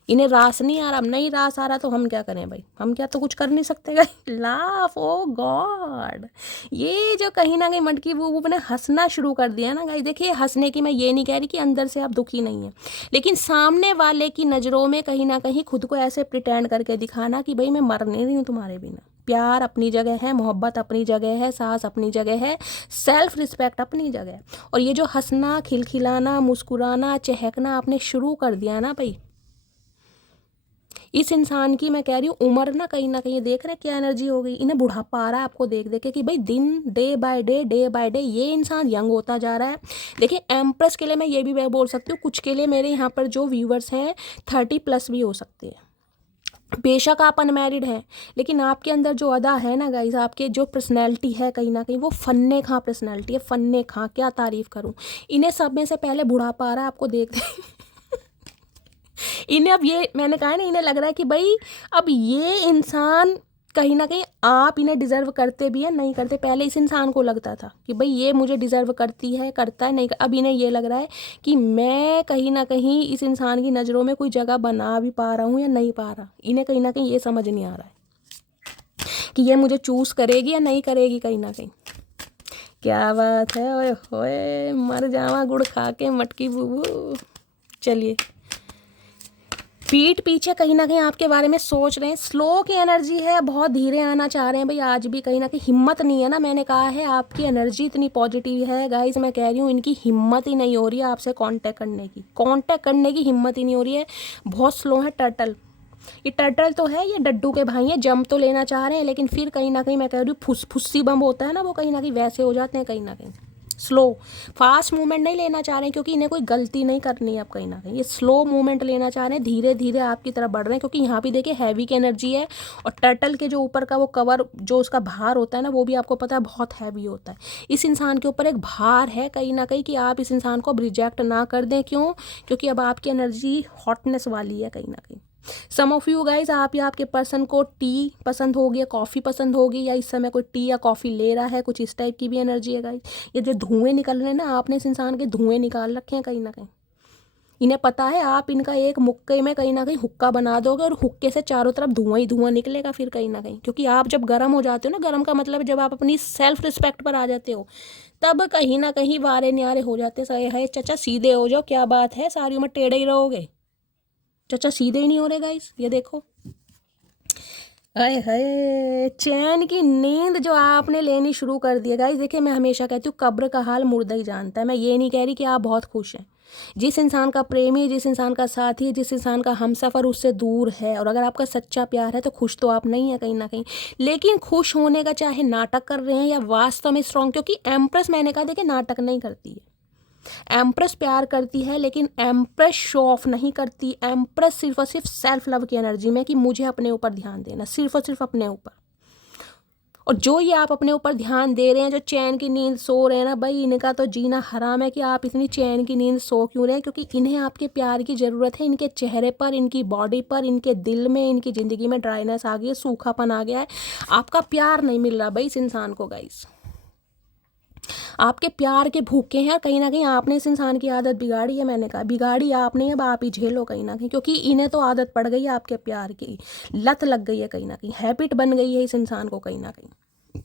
इन्हें रास नहीं आ रहा, अब नहीं रास आ रहा तो हम क्या करें भाई, हम क्या तो कुछ कर नहीं सकते गए। लाफ, ओ गॉड। ये जो कहीं ना कहीं मटकी बूबू ने हंसना शुरू कर दिया ना गाइस, देखिए हंसने की मैं ये नहीं कह रही कि अंदर से आप दुखी नहीं है, लेकिन सामने वाले की नज़रों में कहीं ना कहीं खुद को ऐसे प्रिटेंड करके दिखाना कि भाई मैं मर नहीं रही हूँ तुम्हारे बिना। प्यार अपनी जगह है, मोहब्बत अपनी जगह है, सास अपनी जगह है, सेल्फ रिस्पेक्ट अपनी जगह है। और ये जो हंसना, खिलखिलाना, मुस्कुराना, चहकना आपने शुरू कर दिया ना भाई, इस इंसान की मैं कह रही हूँ उम्र ना कहीं देख रहे क्या एनर्जी हो गई। इन्हें बुढ़ापा आ रहा है आपको देख देख के कि भाई दिन डे बाय डे ये इंसान यंग होता जा रहा है। देखिए एम्प्रेस के लिए मैं ये भी बोल सकती हूँ, कुछ के लिए मेरे यहाँ पर जो व्यूवर्स हैं 30+ भी हो सकते हैं। बेशक आप अनमैरिड हैं, लेकिन आपके अंदर जो अदा है ना गाइस, आपके जो पर्सनैलिटी है कहीं ना कहीं वो फन्ने खां पर्सनैलिटी है, फन्ने खां, क्या तारीफ़ करूँ। इन्हें सब में से पहले बुढ़ापा आ रहा है आपको देख इन्हें अब ये मैंने कहा है ना, इन्हें लग रहा है कि भाई अब ये इंसान कहीं ना कहीं आप इन्हें डिज़र्व करते भी हैं, नहीं करते। पहले इस इंसान को लगता था कि भाई ये मुझे डिज़र्व करती है, करता है, नहीं अब इन्हें ये लग रहा है कि मैं कहीं ना कहीं इस इंसान की नज़रों में कोई जगह बना भी पा रहा हूँ या नहीं पा रहा। इन्हें कहीं ना कहीं ये समझ नहीं आ रहा है कि ये मुझे चूज़ करेगी या नहीं करेगी कहीं ना कहीं। क्या बात है, ओए होए, मर जावा गुड़ खा के मटकी बूबू। चलिए, पीठ पीछे कहीं ना कहीं आपके बारे में सोच रहे हैं, स्लो की एनर्जी है, बहुत धीरे आना चाह रहे हैं भाई, आज भी कहीं ना कहीं हिम्मत नहीं है ना। मैंने कहा है आपकी एनर्जी इतनी पॉजिटिव है गाइस, मैं कह रही हूँ इनकी हिम्मत ही नहीं हो रही है आपसे कांटेक्ट करने की हिम्मत ही नहीं हो रही है, बहुत स्लो है। टर्टल, ये टर्टल तो है, ये डड्डू के भाई हैं, जंप तो लेना चाह रहे हैं, लेकिन फिर कहीं ना कहीं मैं कह रही हूँ फुस्सी बम होता है ना, वो कहीं ना कहीं वैसे हो जाते हैं कहीं ना कहीं। स्लो, फास्ट मूवमेंट नहीं लेना चाह रहे हैं, क्योंकि इन्हें कोई गलती नहीं करनी है अब कहीं ना कहीं। ये स्लो मूवमेंट लेना चाह रहे हैं, धीरे धीरे आपकी तरफ बढ़ रहे हैं, क्योंकि यहाँ भी देखिए हैवी की एनर्जी है। और टर्टल के जो ऊपर का वो कवर, जो उसका भार होता है ना, वो भी आपको पता है बहुत हैवी होता है। इस इंसान के ऊपर एक भार है कहीं ना कहीं कि आप इस इंसान को अब रिजेक्ट ना कर दें। क्यों? क्योंकि अब आपकी एनर्जी हॉटनेस वाली है कहीं ना कहीं। सम ऑफ यू गाइज, आप या आपके पर्सन को टी पसंद होगी या कॉफ़ी पसंद होगी, या इस समय कोई टी या कॉफ़ी ले रहा है, कुछ इस टाइप की भी एनर्जी है गाइज। ये जो धुएं निकल रहे हैं ना, आपने इस इंसान के धुएं निकाल रखे हैं कहीं ना कहीं। इन्हें पता है आप इनका एक मुक्के में कहीं ना कहीं हुक्का बना दोगे, और हुक्के से चारों तरफ धुआं ही धुआं निकलेगा फिर कहीं ना कहीं। क्योंकि आप जब गर्म हो जाते हो ना, गर्म का मतलब जब आप अपनी सेल्फ रिस्पेक्ट पर आ जाते हो, तब कहीं ना कहीं वारे न्यारे हो जाते हैं। है चचा सीधे हो जाओ, क्या बात है, सारी उम्र टेढ़े ही रहोगे। चचा सीधे ही नहीं हो रहे गाइस, ये देखो। हाय हाय, चैन की नींद जो आपने लेनी शुरू कर दी है गाइस। देखिए मैं हमेशा कहती हूँ कब्र का हाल मुर्दा ही जानता है। मैं ये नहीं कह रही कि आप बहुत खुश हैं, जिस इंसान का प्रेमी, जिस इंसान का साथी, जिस इंसान का हमसफ़र उससे दूर है। और अगर आपका सच्चा प्यार है तो खुश तो आप नहीं है कहीं ना कहीं, लेकिन खुश होने का चाहे नाटक कर रहे हैं या वास्तव में स्ट्रॉन्ग, क्योंकि एम्प्रेस मैंने कहा देखिए नाटक नहीं करती है। एम्प्रेस प्यार करती है लेकिन एम्प्रेस शो ऑफ नहीं करती। एम्प्रेस सिर्फ और सिर्फ सेल्फ लव की एनर्जी में कि मुझे अपने ऊपर ध्यान देना, सिर्फ और सिर्फ अपने ऊपर। और जो ये आप अपने ऊपर ध्यान दे रहे हैं, जो चैन की नींद सो रहे हैं ना भाई, इनका तो जीना हराम है कि आप इतनी चैन की नींद सो क्यों रहे हैं, क्योंकि इन्हें आपके प्यार की ज़रूरत है। इनके चेहरे पर, इनकी बॉडी पर, इनके दिल में, इनकी ज़िंदगी में ड्राइनेस आ गई है, सूखापन आ गया है। आपका प्यार नहीं मिल रहा भाई इस इंसान को गाइस, आपके प्यार के भूखे हैं। कहीं ना कहीं आपने इस इंसान की आदत बिगाड़ी है। मैंने कहा बिगाड़ी आपने, अब आप ही झेलो कहीं ना कहीं, क्योंकि इन्हें तो आदत पड़ गई है आपके प्यार की, लत लग गई है कहीं ना कहीं, हैबिट बन गई है इस इंसान को कहीं ना कहीं।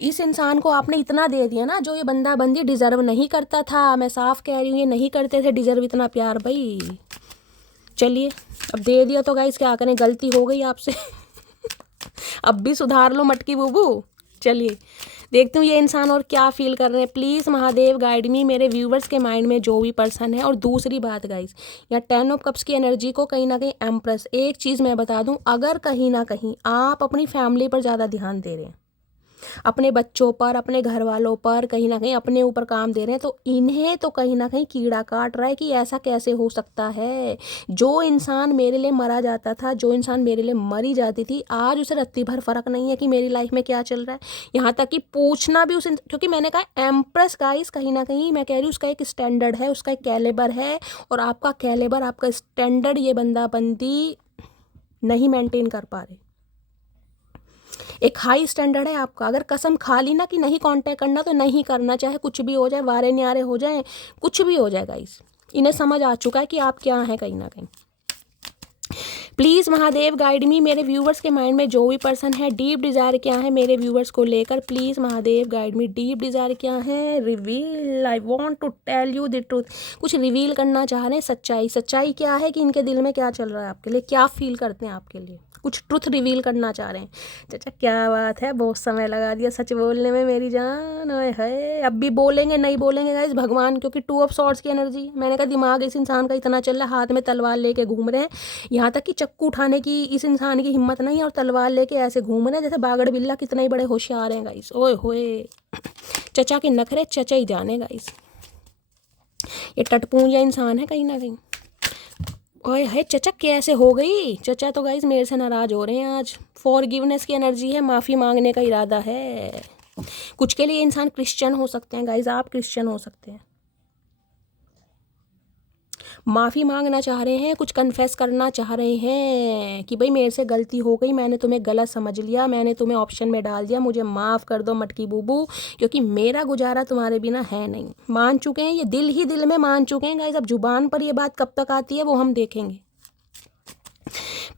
इस इंसान को आपने इतना दे दिया ना जो ये बंदा बंदी डिजर्व नहीं करता था। मैं साफ कह रही हूँ, ये नहीं करते थे डिजर्व इतना प्यार भाई। चलिए अब दे दिया तो गाइस क्या करें, गलती हो गई आपसे। अब भी सुधार लो मटकी बूबू। चलिए देखते हूँ ये इंसान और क्या फील कर रहे हैं। प्लीज़ महादेव गाइड मी, मेरे व्यूवर्स के माइंड में जो भी पर्सन है। और दूसरी बात गाइस, यहाँ 10 ऑफ कप्स की एनर्जी को कहीं ना कहीं एम्प्रेस, एक चीज़ मैं बता दूँ, अगर कहीं ना कहीं आप अपनी फैमिली पर ज़्यादा ध्यान दे रहे हैं, अपने बच्चों पर, अपने घर वालों पर, कहीं ना कहीं अपने ऊपर काम दे रहे हैं, तो इन्हें तो कहीं ना कहीं कीड़ा काट रहा है कि ऐसा कैसे हो सकता है। जो इंसान मेरे लिए मरा जाता था, जो इंसान मेरे लिए मरी जाती थी, आज उसे रत्ती भर फर्क नहीं है कि मेरी लाइफ में क्या चल रहा है। यहाँ तक कि पूछना भी क्योंकि मैंने कहा एम्प्रेस गाइस, कहीं ना कहीं मैं कह रही हूँ उसका एक स्टैंडर्ड है, उसका एक कैलिबर है। और आपका कैलिबर, आपका स्टैंडर्ड ये बंदा बंदी नहीं मेंटेन कर पा रहे। एक हाई स्टैंडर्ड है आपका। अगर कसम खा ली ना कि नहीं कांटेक्ट करना तो नहीं करना, चाहे कुछ भी हो जाए, वारे न्यारे हो जाए, कुछ भी हो जाए गाइस। इन्हें समझ आ चुका है कि आप क्या हैं कहीं ना कहीं। प्लीज़ महादेव गाइड मी, मेरे व्यूवर्स के माइंड में जो भी पर्सन है, डीप डिज़ायर क्या है मेरे व्यूवर्स को लेकर। Please Mahadev guide me, deep desire क्या है, reveal, I want to tell you the truth. कुछ रिवील करना चाह रहे हैं, सच्चाई। सच्चाई क्या है कि इनके दिल में क्या चल रहा है आपके लिए, क्या फील करते हैं आपके लिए, कुछ ट्रुथ रिवील करना चाह रहे हैं। चाचा क्या बात है, बहुत समय लगा दिया सच बोलने में मेरी जान। ओए है, अब भी बोलेंगे नहीं बोलेंगे गाइस भगवान, क्योंकि 2 ऑफ सॉर्ड्स की एनर्जी। मैंने कहा दिमाग इस इंसान का इतना चल रहा है, हाथ में तलवार लेके घूम रहे हैं, यहाँ तक कि चक्कू उठाने की इस इंसान की हिम्मत नहीं है और तलवार लेके ऐसे घूम रहे हैं जैसे बागड़ बिल्ला। कितने ही बड़े होशियार हैं गाइस। ओए होए, चचा के नखरे चचा ही जाने गाइस। ये टटपूंजा इंसान है कहीं ना कहीं। ओए है, चचा कैसे हो गई। चचा तो गाइस मेरे से नाराज़ हो रहे हैं आज। फॉरगिवनेस की एनर्जी है, माफ़ी मांगने का इरादा है। कुछ के लिए इंसान क्रिश्चियन हो सकते हैं गाइस, आप क्रिश्चियन हो सकते हैं। माफ़ी मांगना चाह रहे हैं, कुछ कन्फेस करना चाह रहे हैं कि भाई मेरे से गलती हो गई, मैंने तुम्हें गलत समझ लिया, मैंने तुम्हें ऑप्शन में डाल दिया, मुझे माफ़ कर दो मटकी बूबू, क्योंकि मेरा गुजारा तुम्हारे बिना है नहीं। मान चुके हैं, ये दिल ही दिल में मान चुके हैं गाइस। अब जुबान पर ये बात कब तक आती है वो हम देखेंगे।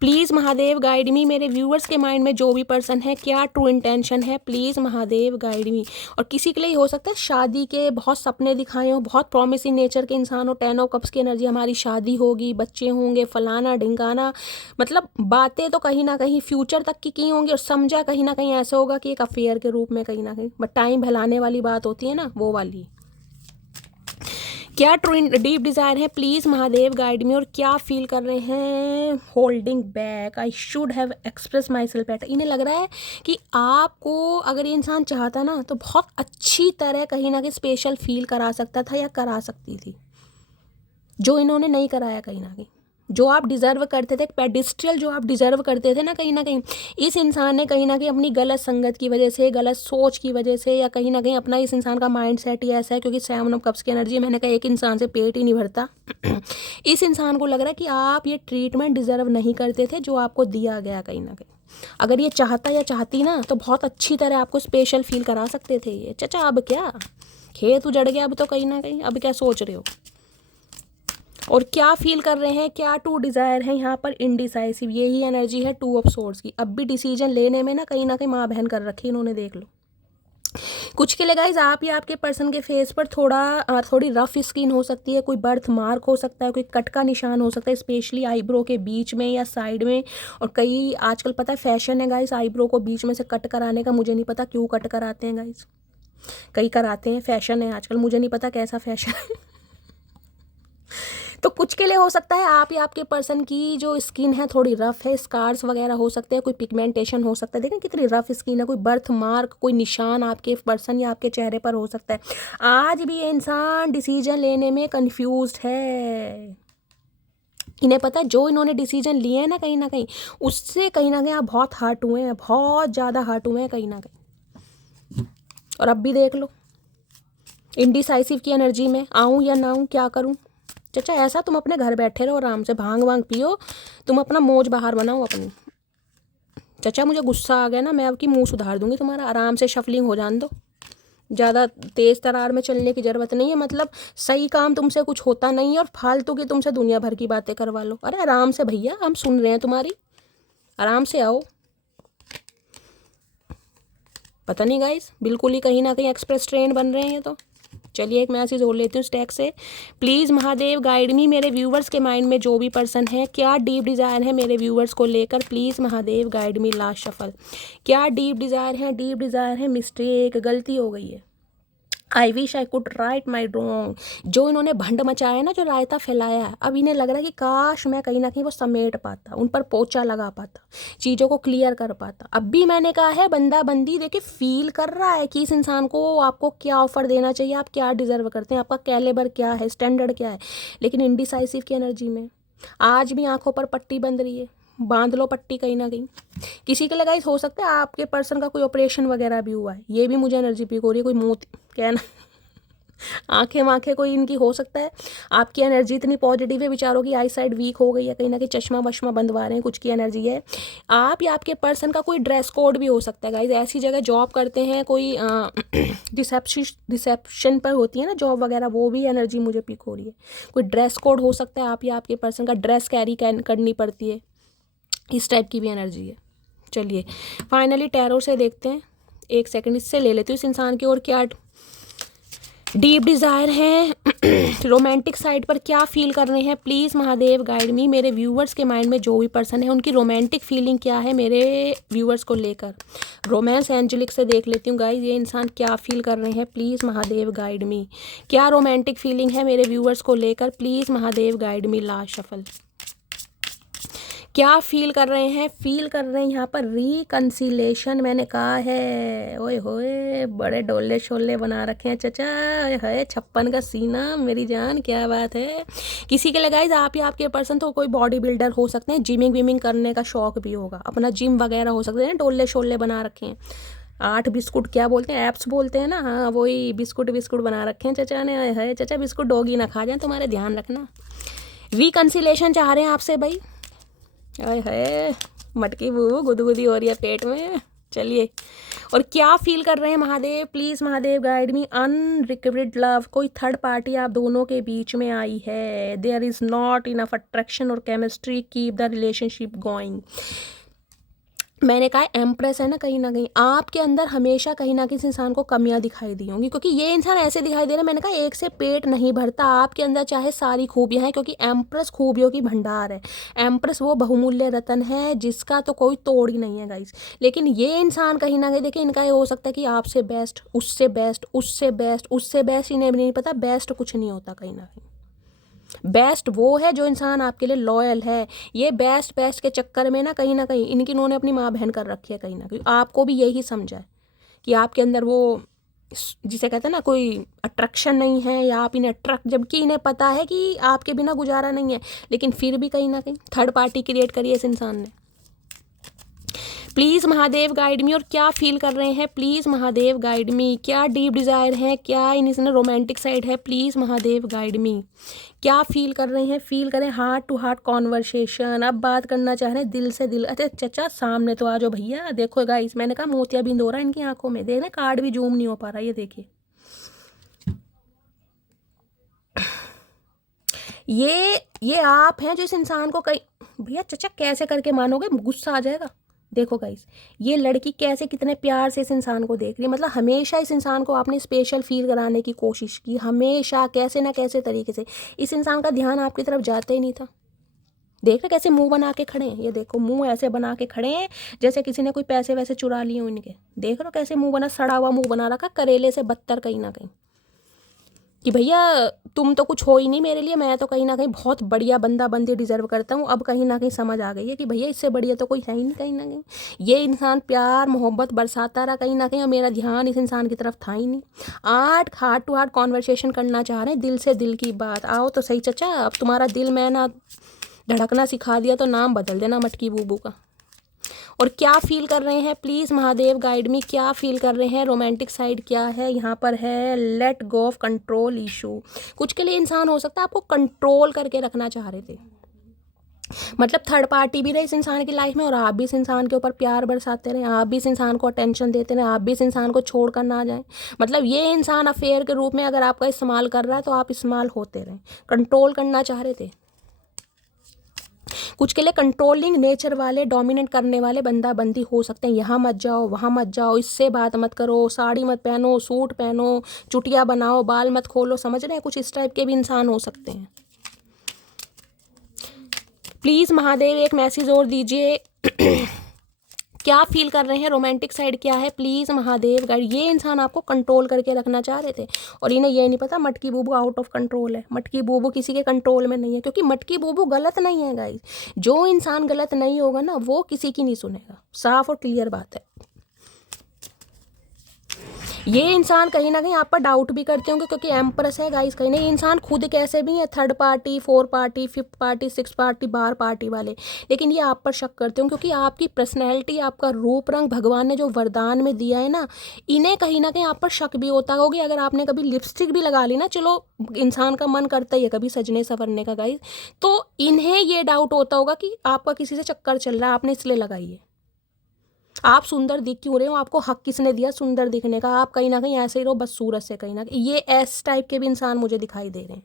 प्लीज़ महादेव गाइड मी, मेरे व्यूअर्स के माइंड में जो भी पर्सन है, क्या ट्रू इंटेंशन है, प्लीज़ महादेव गाइड मी। और किसी के लिए हो सकता है शादी के बहुत सपने दिखाए हो, बहुत प्रॉमिसिंग नेचर के इंसान हो, 10 ऑफ कप्स की एनर्जी, हमारी शादी होगी, बच्चे होंगे, फलाना ढिंकाना, मतलब बातें तो कहीं ना कहीं फ्यूचर तक की होंगी और समझा कहीं ना कहीं ऐसा होगा कि एक अफेयर के रूप में कहीं ना कहीं, बट टाइम बहलाने वाली बात होती है ना, वो वाली। क्या ट्रू डीप डिज़ायर है, प्लीज़ महादेव गाइड मी। और क्या फील कर रहे हैं, holding back, I should have express my self better. इन्हें लग रहा है कि आपको अगर ये इंसान चाहता ना तो बहुत अच्छी तरह कहीं ना कहीं स्पेशल फील करा सकता था या करा सकती थी, जो इन्होंने नहीं कराया कहीं ना कहीं। जो आप डिज़र्व करते थे, पेडिस्ट्रियल जो आप डिज़र्व करते थे ना, कहीं ना कहीं इस इंसान ने कहीं ना कहीं अपनी गलत संगत की वजह से, गलत सोच की वजह से, या कहीं ना कहीं अपना, इस इंसान का माइंड सेट ही ऐसा है, क्योंकि 7 ऑफ कप्स की एनर्जी, मैंने कहा एक इंसान से पेट ही नहीं भरता। इस इंसान को लग रहा है कि आप ये ट्रीटमेंट डिज़र्व नहीं करते थे जो आपको दिया गया कहीं ना कहीं। अगर ये चाहता या चाहती ना तो बहुत अच्छी तरह आपको स्पेशल फील करा सकते थे ये। चचा अब क्या खेत उजड़ गया, अब तो कहीं ना कहीं, अब क्या सोच रहे हो और क्या फील कर रहे हैं, क्या ट्रू डिज़ायर है यहाँ पर, इनडिसाइसिव, यही एनर्जी है 2 ऑफ सोर्ड्स की। अब भी डिसीजन लेने में ना कहीं माँ बहन कर रखी इन्होंने, देख लो। कुछ के लिए गाइज आप या आपके पर्सन के फेस पर थोड़ी रफ स्किन हो सकती है, कोई बर्थ मार्क हो सकता है, कोई कट का निशान हो सकता है, स्पेशली आईब्रो के बीच में या साइड में। और कई आजकल पता है फैशन है गाइज आईब्रो को बीच में से कट कराने का, मुझे नहीं पता क्यों कट कराते हैं गाइज। कई कराते हैं, फैशन है आजकल, मुझे नहीं पता कैसा फैशन है। तो कुछ के लिए हो सकता है आप या आपके पर्सन की जो स्किन है थोड़ी रफ है, स्कार्स वगैरह हो सकते हैं, कोई पिगमेंटेशन हो सकता है। देखें कितनी रफ स्किन है, कोई बर्थ मार्क, कोई निशान आपके पर्सन या आपके चेहरे पर हो सकता है। आज भी ये इंसान डिसीजन लेने में कंफ्यूज्ड है। इन्हें पता है जो इन्होंने डिसीजन लिए हैं ना कहीं उससे कहीं ना कहीं आप बहुत हर्ट हुए हैं, बहुत ज़्यादा हर्ट हुए हैं कहीं ना कहीं। और अब भी देख लो, इनडिसाइसिव की एनर्जी में आऊँ या ना आऊँ, क्या करूँ। चाचा ऐसा तुम अपने घर बैठे रहो, आराम से भांग वांग पियो, तुम अपना मौज बाहर बनाओ अपनी। चाचा मुझे गुस्सा आ गया ना, मैं आपकी मुंह सुधार दूंगी तुम्हारा, आराम से शफलिंग हो जान दो, ज़्यादा तेज़ तरार में चलने की ज़रूरत नहीं है। मतलब सही काम तुमसे कुछ होता नहीं है और फालतू की तुमसे दुनिया भर की बातें करवा लो। अरे आराम से भैया, हम सुन रहे हैं तुम्हारी, आराम से आओ। पता नहीं गाइस, बिल्कुल ही कहीं ना कहीं एक्सप्रेस ट्रेन बन रहे हैं ये तो। चलिए एक मैसेज और लेती हूँ स्टैक से। प्लीज़ महादेव गाइड मी, मेरे व्यूवर्स के माइंड में जो भी पर्सन है, क्या डीप डिज़ायर है मेरे व्यूवर्स को लेकर, please Mahadev guide me. Last shuffle, क्या डीप डिज़ायर है? डीप डिज़ायर है मिस्टेक, गलती हो गई है। I wish I could write my wrong. जो इन्होंने भंड मचाया ना, जो रायता फैलाया है, अब इन्हें लग रहा है कि काश मैं कहीं ना कहीं वो समेट पाता, उन पर पोचा लगा पाता, चीज़ों को क्लियर कर पाता। अब भी मैंने कहा है बंदा बंदी देखिए फील कर रहा है कि इस इंसान को आपको क्या ऑफर देना चाहिए, आप क्या डिजर्व करते हैं, आपका कैलिबर क्या है, स्टैंडर्ड क्या है। लेकिन इनडिसाइसिव की एनर्जी में आज भी आंखों पर पट्टी बंध रही है, बांध लो पट्टी कहीं ना कहीं। किसी के लगाइज हो सकता है आपके पर्सन का कोई ऑपरेशन वगैरह भी हुआ है, ये भी मुझे एनर्जी पिक हो रही है। कोई मोती क्या ना आंखें वाँखें कोई इनकी हो सकता है। आपकी एनर्जी इतनी पॉजिटिव है, बेचारों की आई साइड वीक हो गई है, कहीं ना कहीं चश्मा वश्मा बंधवा रहे हैं, कुछ की एनर्जी है। आप या आपके पर्सन का कोई ड्रेस कोड भी हो सकता है गाइज। ऐसी जगह जॉब करते हैं कोई रिसेप्शन पर होती है ना जॉब वगैरह, वो भी एनर्जी मुझे पिक हो रही है। कोई ड्रेस कोड हो सकता है, आप या आपके पर्सन का ड्रेस कैरी करनी पड़ती है, इस टाइप की भी एनर्जी है। चलिए फाइनली टैरो से देखते हैं, एक सेकंड इससे ले लेती हूँ इस इंसान की। और क्या डीप डिज़ायर है, रोमांटिक साइड पर क्या फील कर रहे हैं, प्लीज़ महादेव गाइड मी। मेरे व्यूवर्स के माइंड में जो भी पर्सन है उनकी रोमांटिक फीलिंग क्या है मेरे व्यूवर्स को लेकर। रोमांस एंजेलिक से देख लेती हूँ गाइज, ये इंसान क्या फील कर रहे हैं, प्लीज़ महादेव गाइड मी। क्या रोमांटिक फीलिंग है मेरे व्यूवर्स को लेकर, please Mahadev guide me. Last shuffle, क्या फील कर रहे हैं? फील कर रहे हैं यहाँ पर रिकन्सिलेशन, मैंने कहा है। ओए होए बड़े डोले शोले बना रखे हैं चचा, है 56 का सीना मेरी जान, क्या बात है। किसी के लगाइज आप या आपके पर्सन तो कोई बॉडी बिल्डर हो सकते हैं, जिमिंग विमिंग करने का शौक भी होगा, अपना जिम वगैरह हो सकते हैं, डोले शोले बना रखे हैं। 8 बिस्कुट क्या बोलते हैं, एप्स बोलते हैं ना, हाँ वही बिस्कुट बना रखे हैं चचा ने। है चचा बिस्कुट डॉगी ना खा जाए, तुम्हारे ध्यान रखना। रिकन्सिलेशन चाह रहे हैं आपसे भाई। अरे है मटकी बू गुदगुदी हो रही है पेट में। चलिए और क्या फील कर रहे हैं Mahadev, please Mahadev guide me. Unrequited love, कोई थर्ड पार्टी आप दोनों के बीच में आई है। There is not enough attraction और chemistry, keep the relationship going. मैंने कहा एम्प्रेस है ना, कहीं ना कहीं आपके अंदर हमेशा कहीं ना किसी इंसान को कमियां दिखाई दी होंगी, क्योंकि ये इंसान ऐसे दिखाई दे रहा है। मैंने कहा एक से पेट नहीं भरता, आपके अंदर चाहे सारी खूबियां हैं, क्योंकि एम्प्रेस खूबियों की भंडार है। एम्प्रेस वो बहुमूल्य रतन है जिसका तो कोई तोड़ ही नहीं है गाइस। लेकिन ये इंसान कहीं ना कहीं देखिए, इनका ये हो सकता है कि आपसे बेस्ट, उससे बेस्ट, उससे बेस्ट, उससे बेस्ट, इन्हें भी नहीं पता बेस्ट कुछ नहीं होता। कहीं ना कहीं बेस्ट वो है जो इंसान आपके लिए लॉयल है। ये बेस्ट बेस्ट के चक्कर में ना कहीं इनकी इन्होंने अपनी माँ बहन कर रखी है। कहीं ना कहीं आपको भी यही समझा है कि आपके अंदर वो जिसे कहते हैं ना कोई अट्रैक्शन नहीं है, या आप इन्हें अट्रैक्ट, जबकि इन्हें पता है कि आपके बिना गुजारा नहीं है, लेकिन फिर भी कहीं ना कहीं थर्ड पार्टी क्रिएट करी है इस इंसान ने। प्लीज़ महादेव गाइड मी। और क्या फील कर रहे हैं, प्लीज़ महादेव गाइड मी। क्या डीप डिज़ायर है, क्या इनमें रोमांटिक साइड है, प्लीज़ महादेव गाइड मी। क्या फील कर रहे हैं, फील करें हार्ट टू हार्ट कॉन्वर्सेशन। अब बात करना चाह रहे हैं दिल से दिल। अच्छा चचा सामने तो आ जाओ भैया। देखो गाइस, मैंने कहा मोतिया बिंद हो रहा है इनकी आंखों में, देख रहे कार्ड भी जूम नहीं हो पा रहा, ये देखिए। ये आप हैं जो इस इंसान को कहीं, भैया चचा कैसे करके मानोगे, गुस्सा आ जाएगा। देखो गाइस, ये लड़की कैसे कितने प्यार से इस इंसान को देख रही है। मतलब हमेशा इस इंसान को आपने स्पेशल फील कराने की कोशिश की, हमेशा कैसे ना कैसे तरीके से। इस इंसान का ध्यान आपकी तरफ जाता ही नहीं था, देख रहे कैसे मुंह बना के खड़े हैं, ये देखो मुंह ऐसे बना के खड़े हैं जैसे किसी ने कोई पैसे वैसे चुरा लिए हो इनके। देख रहे हो कैसे मुंह बना, सड़ा हुआ मुंह बना रखा, करेले से बदतर कहीं ना कहीं, कि भैया तुम तो कुछ हो ही नहीं मेरे लिए, मैं तो कहीं ना कहीं बहुत बढ़िया बंदा बंदी डिजर्व करता हूँ। अब कहीं ना कहीं समझ आ गई है कि भैया इससे बढ़िया तो कोई है ही नहीं कहीं ना कहीं। ये इंसान प्यार मोहब्बत बरसाता रहा कहीं ना कहीं, और मेरा ध्यान इस इंसान की तरफ था ही नहीं। हार्ट टू हार्ट कॉन्वर्सेशन करना चाह रहे हैं, दिल से दिल की बात। आओ तो सही चचा, अब तुम्हारा दिल मैं ना धड़कना सिखा दिया तो नाम बदल देना मटकी बूबू का। और क्या फील कर रहे हैं प्लीज़ महादेव गाइड मी, क्या फील कर रहे हैं, रोमांटिक साइड क्या है यहाँ पर है, let go of control issue. कुछ के लिए इंसान हो सकता है आपको कंट्रोल करके रखना चाह रहे थे, मतलब थर्ड पार्टी भी रहे इस इंसान की लाइफ में, और आप भी इस इंसान के ऊपर प्यार बरसाते रहे, आप भी इस इंसान को अटेंशन देते रहे, आप भी इस इंसान को छोड़ कर ना जाएं। मतलब ये इंसान अफेयर के रूप में अगर आपका इस्तेमाल कर रहा है तो आप इस्तेमाल होते रहें, कंट्रोल करना चाह रहे थे। कुछ के लिए कंट्रोलिंग नेचर वाले, डोमिनेट करने वाले बंदा बंदी हो सकते हैं। यहाँ मत जाओ, वहाँ मत जाओ, इससे बात मत करो, साड़ी मत पहनो, सूट पहनो, चुटिया बनाओ, बाल मत खोलो, समझ रहे हैं, कुछ इस टाइप के भी इंसान हो सकते हैं। प्लीज़ महादेव एक मैसेज और दीजिए क्या फील कर रहे हैं, रोमांटिक साइड क्या है, प्लीज़ महादेव गाइड। ये इंसान आपको कंट्रोल करके रखना चाह रहे थे और इन्हें ये नहीं पता मटकी बूबू आउट ऑफ कंट्रोल है। मटकी बूबू किसी के कंट्रोल में नहीं है, क्योंकि मटकी बूबू गलत नहीं है गाइस। जो इंसान गलत नहीं होगा ना वो किसी की नहीं सुनेगा, साफ और क्लियर बात है। ये इंसान कहीं ना कहीं आप पर डाउट भी करते होंगे, क्योंकि एम्प्रेस है गाइस। कहीं नहीं, इंसान खुद कैसे भी है third party, four party, fifth party, six party, bar party वाले, लेकिन ये आप पर शक करते होंगे क्योंकि आपकी पर्सनैलिटी, आपका रूप रंग भगवान ने जो वरदान में दिया है ना, इन्हें कहीं ना कहीं आप पर शक भी होता होगी। अगर आपने कभी लिपस्टिक भी लगा ली ना, चलो इंसान का मन करता ही है कभी सजने संवरने का गाइस, तो इन्हें ये डाउट होता होगा कि आपका किसी से चक्कर चल रहा है, आपने इसलिए लगाई है। आप सुंदर दिख क्यों रहे हो, आपको हक किसने दिया सुंदर दिखने का, आप कहीं ना कहीं ऐसे ही रहो बस सूरत से कहीं ना कहीं। ये एस टाइप के भी इंसान मुझे दिखाई दे रहे हैं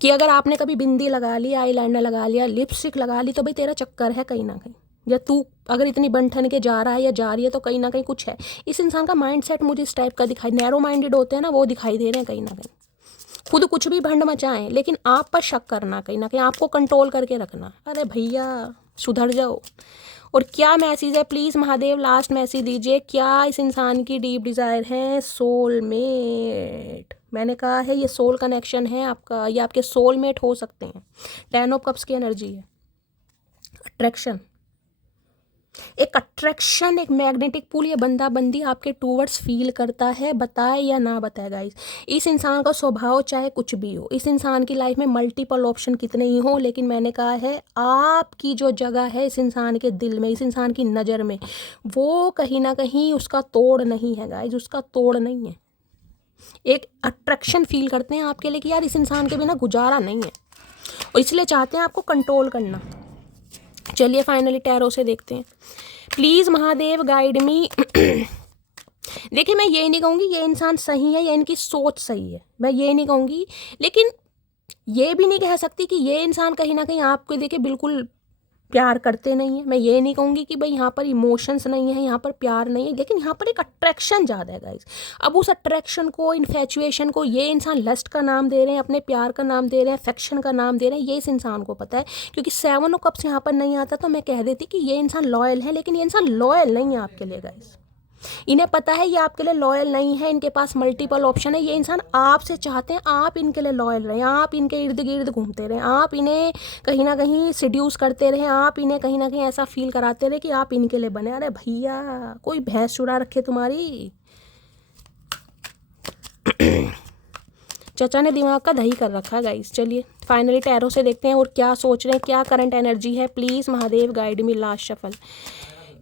कि अगर आपने कभी बिंदी लगा ली, आईलाइनर लगा लिया, लिपस्टिक लगा ली, तो भाई तेरा चक्कर है कहीं ना कहीं, या तू अगर इतनी बन ठन के जा रहा है या जा रही है तो कहीं ना कहीं कुछ है। इस इंसान का माइंड सेट मुझे इस टाइप का दिखाई, नैरो माइंडेड होते हैं ना, वो दिखाई दे रहे हैं कहीं ना कहीं। खुद कुछ भी भंड मचाएं लेकिन आप पर शक करना, कहीं ना कहीं आपको कंट्रोल करके रखना। अरे भैया सुधर जाओ। और क्या मैसेज है प्लीज़ महादेव, लास्ट मैसेज दीजिए। क्या इस इंसान की डीप डिज़ायर है, सोलमेट। मैंने कहा है ये सोल कनेक्शन है आपका, ये आपके सोलमेट हो सकते हैं। 10 ऑफ कप्स की एनर्जी है, अट्रैक्शन, एक अट्रैक्शन, एक मैग्नेटिक पुल, ये बंदा बंदी आपके टूवर्ड्स फील करता है, बताए या ना बताए गाइस। इस इंसान का स्वभाव चाहे कुछ भी हो, इस इंसान की लाइफ में मल्टीपल ऑप्शन कितने ही हो, लेकिन मैंने कहा है आपकी जो जगह है इस इंसान के दिल में, इस इंसान की नज़र में, वो कहीं ना कहीं उसका तोड़ नहीं है गाइस, उसका तोड़ नहीं है। एक अट्रैक्शन फील करते हैं आपके लिए कि यार इस इंसान के बिना गुजारा नहीं है, और इसलिए चाहते हैं आपको कंट्रोल करना। चलिए फाइनली टैरो से देखते हैं, प्लीज़ महादेव गाइड मी। देखिए मैं ये नहीं कहूँगी ये इंसान सही है या इनकी सोच सही है, मैं ये नहीं कहूँगी, लेकिन ये भी नहीं कह सकती कि ये इंसान कहीं ना कहीं आपको देखिए बिल्कुल प्यार करते नहीं है। मैं ये नहीं कहूँगी कि भाई यहाँ पर इमोशंस नहीं है, यहाँ पर प्यार नहीं है, लेकिन यहाँ पर एक अट्रैक्शन ज़्यादा है गाइस। अब उस अट्रैक्शन को, इन्फैचुएशन को ये इंसान लस्ट का नाम दे रहे हैं, अपने प्यार का नाम दे रहे हैं, अफेक्शन का नाम दे रहे हैं, ये इस इंसान को पता है। क्योंकि 7 ऑफ कप्स यहाँ पर नहीं आता तो मैं कह देती कि ये इंसान लॉयल है, लेकिन ये इंसान लॉयल नहीं है आपके लिए गाइस। इन्हें पता है ये आपके लिए लॉयल नहीं है, इनके पास मल्टीपल ऑप्शन है। ये इंसान आपसे चाहते हैं आप इनके लिए लॉयल रहें, आप इनके इर्द गिर्द घूमते रहें, आप इन्हें कहीं ना कहीं सिड्यूस करते रहें, आप इन्हें कहीं ना कहीं ऐसा फील कराते रहे कि आप इनके लिए बने। अरे भैया कोई भैंस चुरा रखे तुम्हारी। चचा ने दिमाग का दही कर रखा है गाइस। चलिए फाइनली टैरो से देखते हैं और क्या सोच रहे हैं, क्या करंट एनर्जी है, please Mahadev guide me. Last shuffle,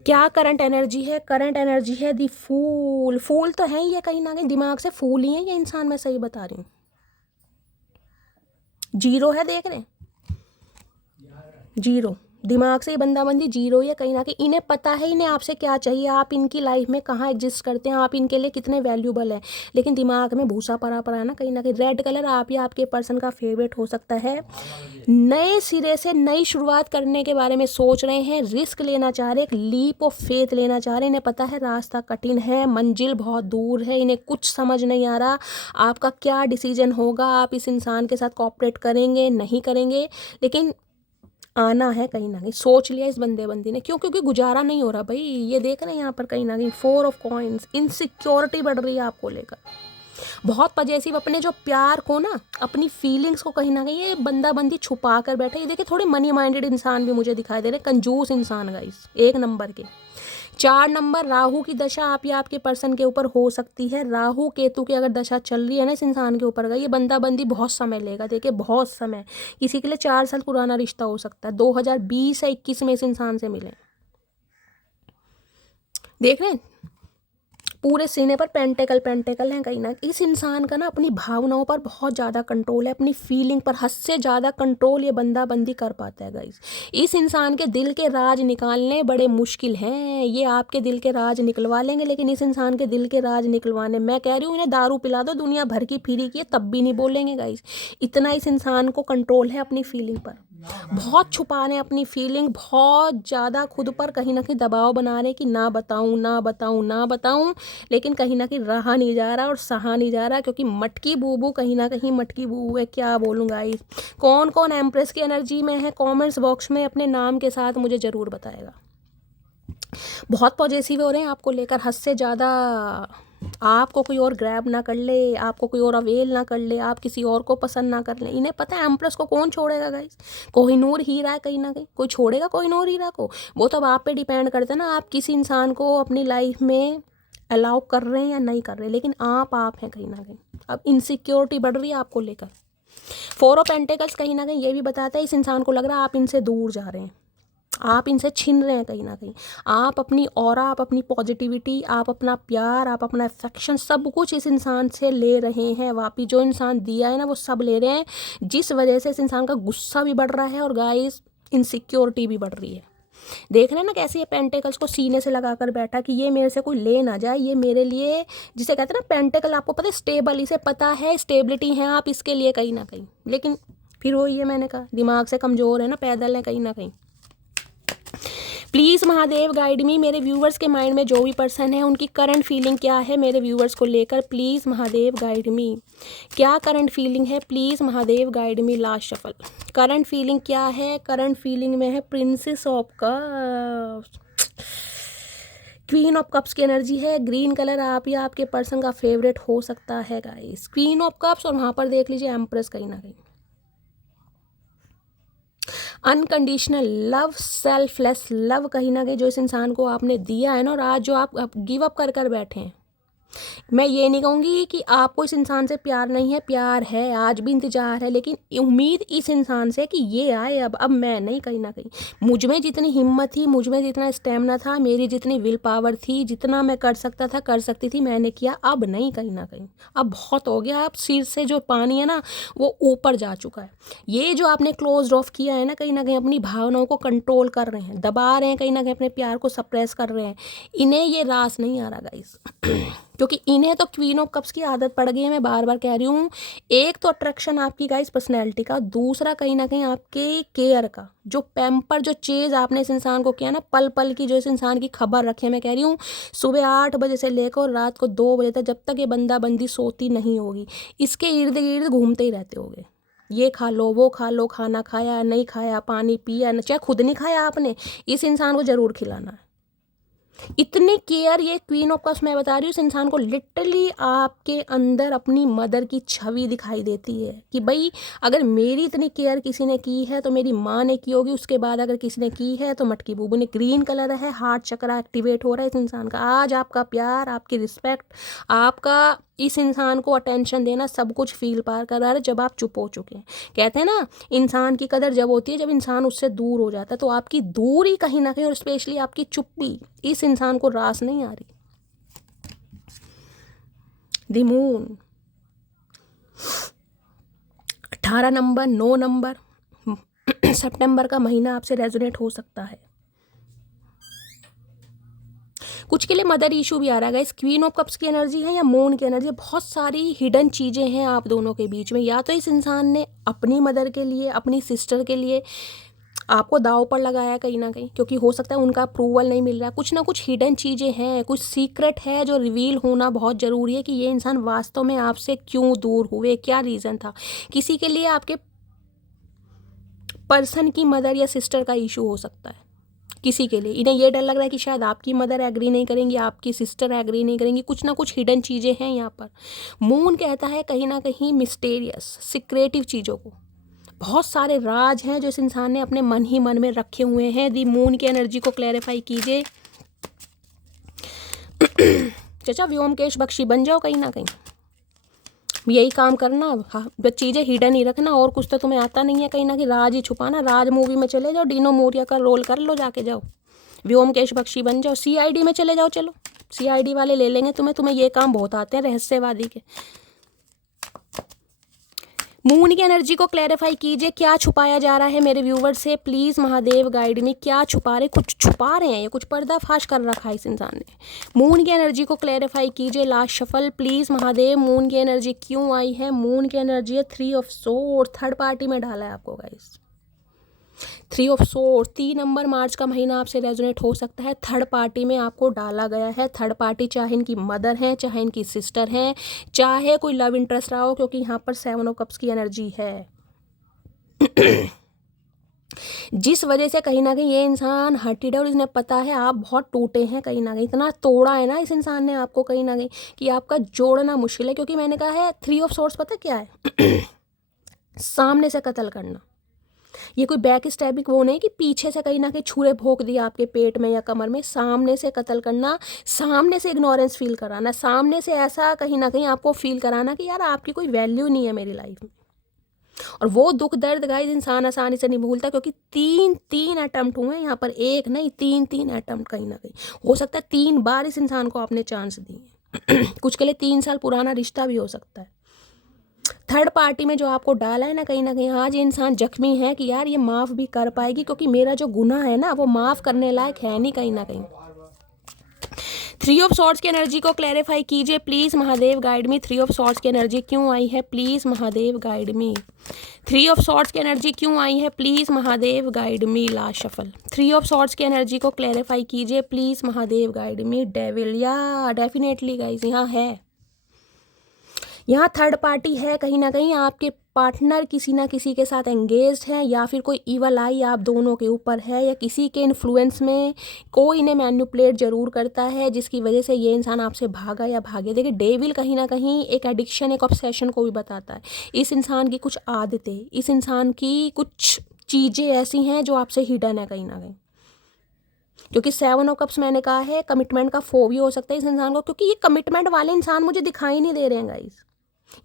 क्या करंट एनर्जी है, करंट एनर्जी है दी फूल। फूल तो है ये कहीं ना कहीं दिमाग से फूल ही है ये इंसान, मैं सही बता रही हूँ। 0 है, देख रहे हैं 0, दिमाग से ये बंदाबंदी जीरो ही है कहीं ना कहीं। इन्हें पता है इन्हें आपसे क्या चाहिए, आप इनकी लाइफ में कहाँ एग्जिस्ट करते हैं, आप इनके लिए कितने वैल्यूबल हैं, लेकिन दिमाग में भूसा पड़ा पड़ा है ना कहीं ना कहीं। रेड कलर आप या आपके पर्सन का फेवरेट हो सकता है। नए सिरे से नई शुरुआत करने के बारे में सोच रहे हैं, रिस्क लेना चाह रहे हैं, एक लीप ऑफ फेथ लेना चाह रहे हैं। इन्हें पता है रास्ता कठिन है, मंजिल बहुत दूर है, इन्हें कुछ समझ नहीं आ रहा आपका क्या डिसीजन होगा, आप इस इंसान के साथ कोऑपरेट करेंगे नहीं करेंगे, लेकिन आना है कहीं ना कहीं। सोच लिया इस बंदी ने, क्यों? क्योंकि गुजारा नहीं हो रहा भाई। ये देख रहे हैं यहाँ पर कहीं ना कहीं 4 ऑफ कॉइन्स, इनसिक्योरिटी बढ़ रही है आपको लेकर, बहुत पजेसिव, अपने जो प्यार को ना, अपनी फीलिंग्स को कहीं ना कहीं ये बंदी छुपा कर बैठे। ये देखिए थोड़े मनी माइंडेड इंसान भी मुझे दिखाई दे रहे हैं, कंजूस इंसान गाइस, 1 नंबर के। 4 नंबर, राहु की दशा आप या आपके पर्सन के ऊपर हो सकती है। राहु केतु की अगर दशा चल रही है ना इस इंसान के ऊपर, ये बंदी बहुत समय लेगा, देखिए बहुत समय। किसी के लिए 4 साल पुराना रिश्ता हो सकता है, 2020 या 21 में इस इंसान से मिले। देख रहे हैं पूरे सीने पर पेंटेकल हैं कहीं ना। इस इंसान का ना अपनी भावनाओं पर बहुत ज़्यादा कंट्रोल है, अपनी फीलिंग पर हद से ज़्यादा कंट्रोल ये बंदी कर पाता है गाइस। इस इंसान के दिल के राज निकालने बड़े मुश्किल हैं। ये आपके दिल के राज निकलवा लेंगे, लेकिन इस इंसान के दिल के राज निकलवाने, मैं कह रही हूँ इन्हें दारू पिला दो दुनिया भर की फ्री की, तब भी नहीं बोलेंगे गाइस। इतना इस इंसान को कंट्रोल है अपनी फीलिंग पर। बहुत छुपा रहे हैं अपनी फीलिंग, बहुत ज़्यादा खुद पर कहीं ना कहीं दबाव बना रहे हैं कि ना बताऊं ना बताऊं ना बताऊं, लेकिन कहीं ना कहीं रहा नहीं जा रहा और सहा नहीं जा रहा, क्योंकि मटकी बूबू कहीं ना कहीं मटकी बूबू है। क्या बोलूँ गाइस, कौन कौन एम्प्रेस की एनर्जी में है कमेंट्स बॉक्स में अपने नाम के साथ मुझे ज़रूर बताएगा। बहुत पॉजिटिव हो रहे हैं आपको लेकर, हद से ज़्यादा। आपको कोई और ग्रैब ना कर ले, आपको कोई और अवेल ना कर ले, आप किसी और को पसंद ना कर ले। इन्हें पता है एम्प्रेस को कौन छोड़ेगा गाइस। कोहिनूर हीरा है कहीं ना कहीं, कोई छोड़ेगा कोहिनूर हीरा को? वो तो अब आप पे डिपेंड करता है ना, आप किसी इंसान को अपनी लाइफ में अलाउ कर रहे हैं या नहीं कर रहे, लेकिन आप हैं कहीं ना कहीं। अब इनसिक्योरिटी बढ़ रही है आपको लेकर। 4 ऑफ पेंटिकल्स कहीं ना कहीं ये भी बताता है इस इंसान को लग रहा है आप इनसे दूर जा रहे हैं, आप इनसे छिन रहे हैं कहीं ना कहीं। आप अपनी ऑरा, आप अपनी पॉजिटिविटी, आप अपना प्यार, आप अपना अफेक्शन, सब कुछ इस इंसान से ले रहे हैं वापिस। जो इंसान दिया है ना वो सब ले रहे हैं, जिस वजह से इस इंसान का गुस्सा भी बढ़ रहा है और गाइस इनसिक्योरिटी भी बढ़ रही है। देख रहे हैं ना कैसे ये पेंटिकल्स को सीने से लगा कर बैठा कि ये मेरे से कोई ले ना जाए, ये मेरे लिए, जिसे कहते हैं ना पेंटिकल, आपको पता है स्टेबल, इसे पता है स्टेबिलिटी है आप इसके लिए कहीं ना कहीं, लेकिन फिर वही है मैंने कहा दिमाग से कमज़ोर है ना, पैदल है कहीं ना कहीं। प्लीज़ महादेव गाइड मी, मेरे व्यूवर्स के माइंड में जो भी पर्सन है उनकी करंट फीलिंग क्या है मेरे व्यूवर्स को लेकर, प्लीज़ महादेव गाइड मी। क्या करंट फीलिंग है, please Mahadev guide me. Last shuffle, current feeling क्या है? करंट फीलिंग में है princess of cups, queen of cups की एनर्जी है। ग्रीन कलर आप या आपके पर्सन का फेवरेट हो सकता है गाइस, क्वीन ऑफ कप्स, और वहाँ पर देख लीजिए एम्प्रेस कहीं ना कहीं। अनकंडीशनल लव, सेल्फलेस लव कहीं ना कहीं जो इस इंसान को आपने दिया है ना, और आज जो आप गिव अप कर बैठे हैं। मैं ये नहीं कहूँगी कि आपको इस इंसान से प्यार नहीं है, प्यार है, आज भी इंतजार है, लेकिन उम्मीद इस इंसान से कि ये आए अब मैं नहीं। कहीं ना कहीं मुझ में जितनी हिम्मत थी, मुझ में जितना स्टेमिना था, मेरी जितनी विल पावर थी, जितना मैं कर सकता था कर सकती थी, मैंने किया। अब नहीं, कहीं ना कहीं अब बहुत हो गया। अब सिर से जो पानी है ना वो ऊपर जा चुका है। ये जो आपने क्लोज ऑफ किया है ना, कहीं ना कहीं अपनी भावनाओं को कंट्रोल कर रहे हैं, दबा रहे हैं, कहीं ना कहीं अपने प्यार को सप्रेस कर रहे हैं। इन्हें ये रास नहीं आ रहा गाइस क्योंकि इन्हें तो क्वीन ऑफ कप्स की आदत पड़ गई है। मैं बार बार कह रही हूँ, एक तो अट्रैक्शन आपकी गाइस पर्सनैलिटी का, दूसरा कहीं ना कहीं आपके केयर का, जो पैम्पर, जो चेज आपने इस इंसान को किया ना, पल पल की जो इस इंसान की खबर रखे। मैं कह रही हूँ सुबह 8 बजे से लेकर रात को 2 बजे तक, जब तक ये बंदी सोती नहीं होगी, इसके इर्द गिर्द घूमते ही रहते होगे। ये खा लो, वो खा लो, खाना खाया नहीं खाया, पानी पिया, चाहे खुद नहीं खाया आपने, इस इंसान को ज़रूर खिलाना है। इतनी केयर ये क्वीन ऑफ कप्स, मैं बता रही हूँ, इस इंसान को लिटरली आपके अंदर अपनी मदर की छवि दिखाई देती है कि भाई अगर मेरी इतनी केयर किसी ने की है तो मेरी माँ ने की होगी, उसके बाद अगर किसी ने की है तो मटकी बूबू ने। ग्रीन कलर है, हार्ट चक्रा एक्टिवेट हो रहा है इस इंसान का। आज आपका प्यार, आपकी रिस्पेक्ट, आपका इस इंसान को अटेंशन देना, सब कुछ फील पार कर रहा है जब आप चुप हो चुके हैं। कहते हैं ना इंसान की कदर जब होती है जब इंसान उससे दूर हो जाता है, तो आपकी दूरी कहीं ना कहीं, और स्पेशली आपकी चुप्पी, इस इंसान को रास नहीं आ रही। द मून, 18 नंबर, 9 नंबर, सितंबर का महीना आपसे रेजोनेट हो सकता है। कुछ के लिए मदर इशू भी आ रहा है गाइस। क्वीन ऑफ कप्स की एनर्जी है या मून की एनर्जी, बहुत सारी हिडन चीज़ें हैं आप दोनों के बीच में। या तो इस इंसान ने अपनी मदर के लिए, अपनी सिस्टर के लिए आपको दाव पर लगाया कहीं ना कहीं, क्योंकि हो सकता है उनका अप्रूवल नहीं मिल रहा। कुछ ना कुछ हिडन चीज़ें हैं, कुछ सीक्रेट है जो रिवील होना बहुत ज़रूरी है कि ये इंसान वास्तव में आपसे क्यों दूर हुए, क्या रीज़न था। किसी के लिए आपके पर्सन की मदर या सिस्टर का इशू हो सकता है। किसी के लिए इन्हें ये डर लग रहा है कि शायद आपकी मदर एग्री नहीं करेंगी, आपकी सिस्टर एग्री नहीं करेंगी। कुछ ना कुछ हिडन चीज़ें हैं यहाँ पर। मून कहता है कहीं ना कहीं मिस्टेरियस सिक्रेटिव चीज़ों को, बहुत सारे राज हैं जो इस इंसान ने अपने मन ही मन में रखे हुए हैं। दी मून की एनर्जी को क्लैरिफाई कीजिए। चाचा व्योमकेश बख्शी बन जाओ कहीं ना कहीं, यही काम करना। हाँ, जो चीज़ें हिडन ही रखना, और कुछ तो तुम्हें आता नहीं है कहीं ना कहीं, राज ही छुपाना। राज मूवी में चले जाओ, डीनो मोरिया का रोल कर लो, जाके जाओ व्योमकेश बख्शी बन जाओ। सीआईडी में चले जाओ, चलो सीआईडी वाले ले लेंगे तुम्हें ये काम बहुत आते हैं रहस्यवादी के। मून की एनर्जी को क्लैरिफाई कीजिए, क्या छुपाया जा रहा है मेरे व्यूवर से, प्लीज़ महादेव गाइड में। क्या छुपा रहे, कुछ छुपा रहे हैं, ये कुछ पर्दाफाश कर रखा है इस इंसान ने। मून की एनर्जी को क्लैरिफाई कीजिए। Last shuffle please Mahadev. Moon की एनर्जी क्यों आई है? मून की एनर्जी है 3 ऑफ सोर्ड, थर्ड पार्टी में डाला है आपको guys. 3 of sword, 3 number March का महीना आपसे रेजोनेट हो सकता है। थर्ड पार्टी में आपको डाला गया है। थर्ड पार्टी चाहे इनकी मदर है, चाहे इनकी सिस्टर हैं, चाहे कोई लव इंटरेस्ट रहा हो, क्योंकि यहाँ पर 7 ऑफ कप्स की एनर्जी है। जिस वजह से कहीं ना कहीं ये इंसान हर्टेड है और इसने पता है आप बहुत टूटे हैं कहीं ना कहीं। इतना तोड़ा है ना इस इंसान ने आपको कहीं ना कहीं कि आपका जोड़ना मुश्किल है। क्योंकि मैंने कहा है 3 ऑफ सोर्ड्स पता क्या है? सामने से कत्ल करना। ये कोई बैक स्टैबिंग वो नहीं कि पीछे से कहीं ना कहीं छुरे भोंक दिया आपके पेट में या कमर में। सामने से कत्ल करना, सामने से इग्नोरेंस फील कराना, सामने से ऐसा कहीं ना कहीं आपको फील कराना कि यार आपकी कोई वैल्यू नहीं है मेरी लाइफ में। और वो दुख दर्द गाइस इंसान आसानी से नहीं भूलता, क्योंकि 3 अटेम्प्ट हुए यहाँ पर, एक नहीं 3 अटेम्प्ट कहीं ना कहीं। हो सकता है 3 बार इस इंसान को आपने चांस दिए। कुछ के लिए 3 साल पुराना रिश्ता भी हो सकता है। थर्ड पार्टी में जो आपको डाला है ना कहीं आज ये इंसान जख्मी है कि यार ये माफ़ भी कर पाएगी, क्योंकि मेरा जो गुनाह है ना वो माफ़ करने लायक है नहीं कहीं ना कहीं। 3 ऑफ सॉर्ड्स की एनर्जी को क्लैरिफाई कीजिए please Mahadev guide me. 3 of swords की एनर्जी क्यों आई है please Mahadev guide me. 3 of swords की एनर्जी क्यों आई है please Mahadev guide me. Last shuffle 3 of swords की एनर्जी को क्लैरिफाई कीजिए please Mahadev guide me. Devil, या डेफिनेटली गाइस यहाँ है, यहाँ थर्ड पार्टी है कहीं ना कहीं। आपके पार्टनर किसी ना किसी के साथ एंगेज्ड है, या फिर कोई ईवल आई आप दोनों के ऊपर है, या किसी के इन्फ्लुएंस में कोई इन्हें मैनिपुलेट जरूर करता है, जिसकी वजह से ये इंसान आपसे भागा या भागे। देखिए डेविल कहीं ना कहीं एक एडिक्शन, एक ऑब्सेशन को भी बताता है। इस इंसान की कुछ आदतें, इस इंसान की कुछ चीज़ें ऐसी हैं जो आपसे हिडन है कहीं ना कहीं। क्योंकि 7 ऑफ कप्स मैंने कहा है कमिटमेंट का फोबिया हो सकता है इस इंसान को, क्योंकि ये कमिटमेंट वाले इंसान मुझे दिखाई नहीं दे रहे हैं गाइस।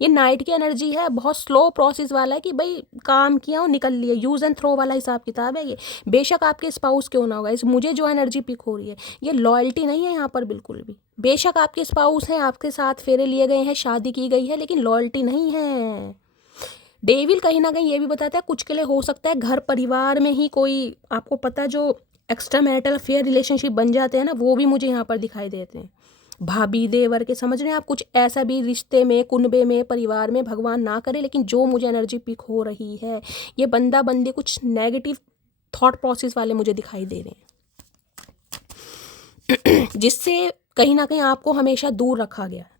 ये नाइट की एनर्जी है, बहुत स्लो प्रोसेस वाला है कि भाई काम किया और निकल लिया, यूज़ एंड थ्रो वाला हिसाब किताब है ये। बेशक आपके स्पाउस क्यों ना होगा, इस मुझे जो एनर्जी पिक हो रही है ये लॉयल्टी नहीं है यहाँ पर बिल्कुल भी। बेशक आपके स्पाउस हैं, आपके साथ फेरे लिए गए हैं, शादी की गई है, लेकिन लॉयल्टी नहीं है। डेविल कहीं ना कहीं ये भी बताता है कुछ के लिए हो सकता है घर परिवार में ही कोई, आपको पता जो एक्स्ट्रा मैरिटल अफेयर रिलेशनशिप बन जाते हैं ना, वो भी मुझे यहाँ पर दिखाई देते हैं। भाभी देवर के, समझ रहे हैं आप, कुछ ऐसा भी रिश्ते में, कुनबे में, परिवार में, भगवान ना करे, लेकिन जो मुझे एनर्जी पिक हो रही है ये बंदा बंदी कुछ नेगेटिव थॉट प्रोसेस वाले मुझे दिखाई दे रहे हैं, जिससे कहीं ना कहीं आपको हमेशा दूर रखा गया है।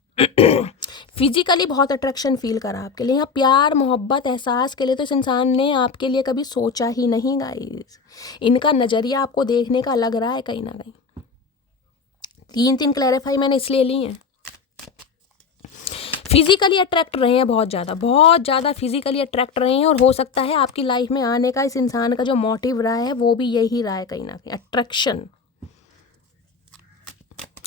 फिजिकली बहुत अट्रैक्शन फील करा आपके लिए, यहाँ प्यार मोहब्बत एहसास के लिए तो इस इंसान ने आपके लिए कभी सोचा ही नहीं गाइस। इनका नज़रिया आपको देखने का लग रहा है कहीं ना कहीं। 3 क्लैरिफाई मैंने इसलिए ली हैं। फिजिकली अट्रैक्ट रहे हैं, बहुत ज़्यादा फिजिकली अट्रैक्ट रहे हैं, और हो सकता है आपकी लाइफ में आने का इस इंसान का जो मोटिव रहा है वो भी यही रहा है कहीं ना कहीं, अट्रैक्शन।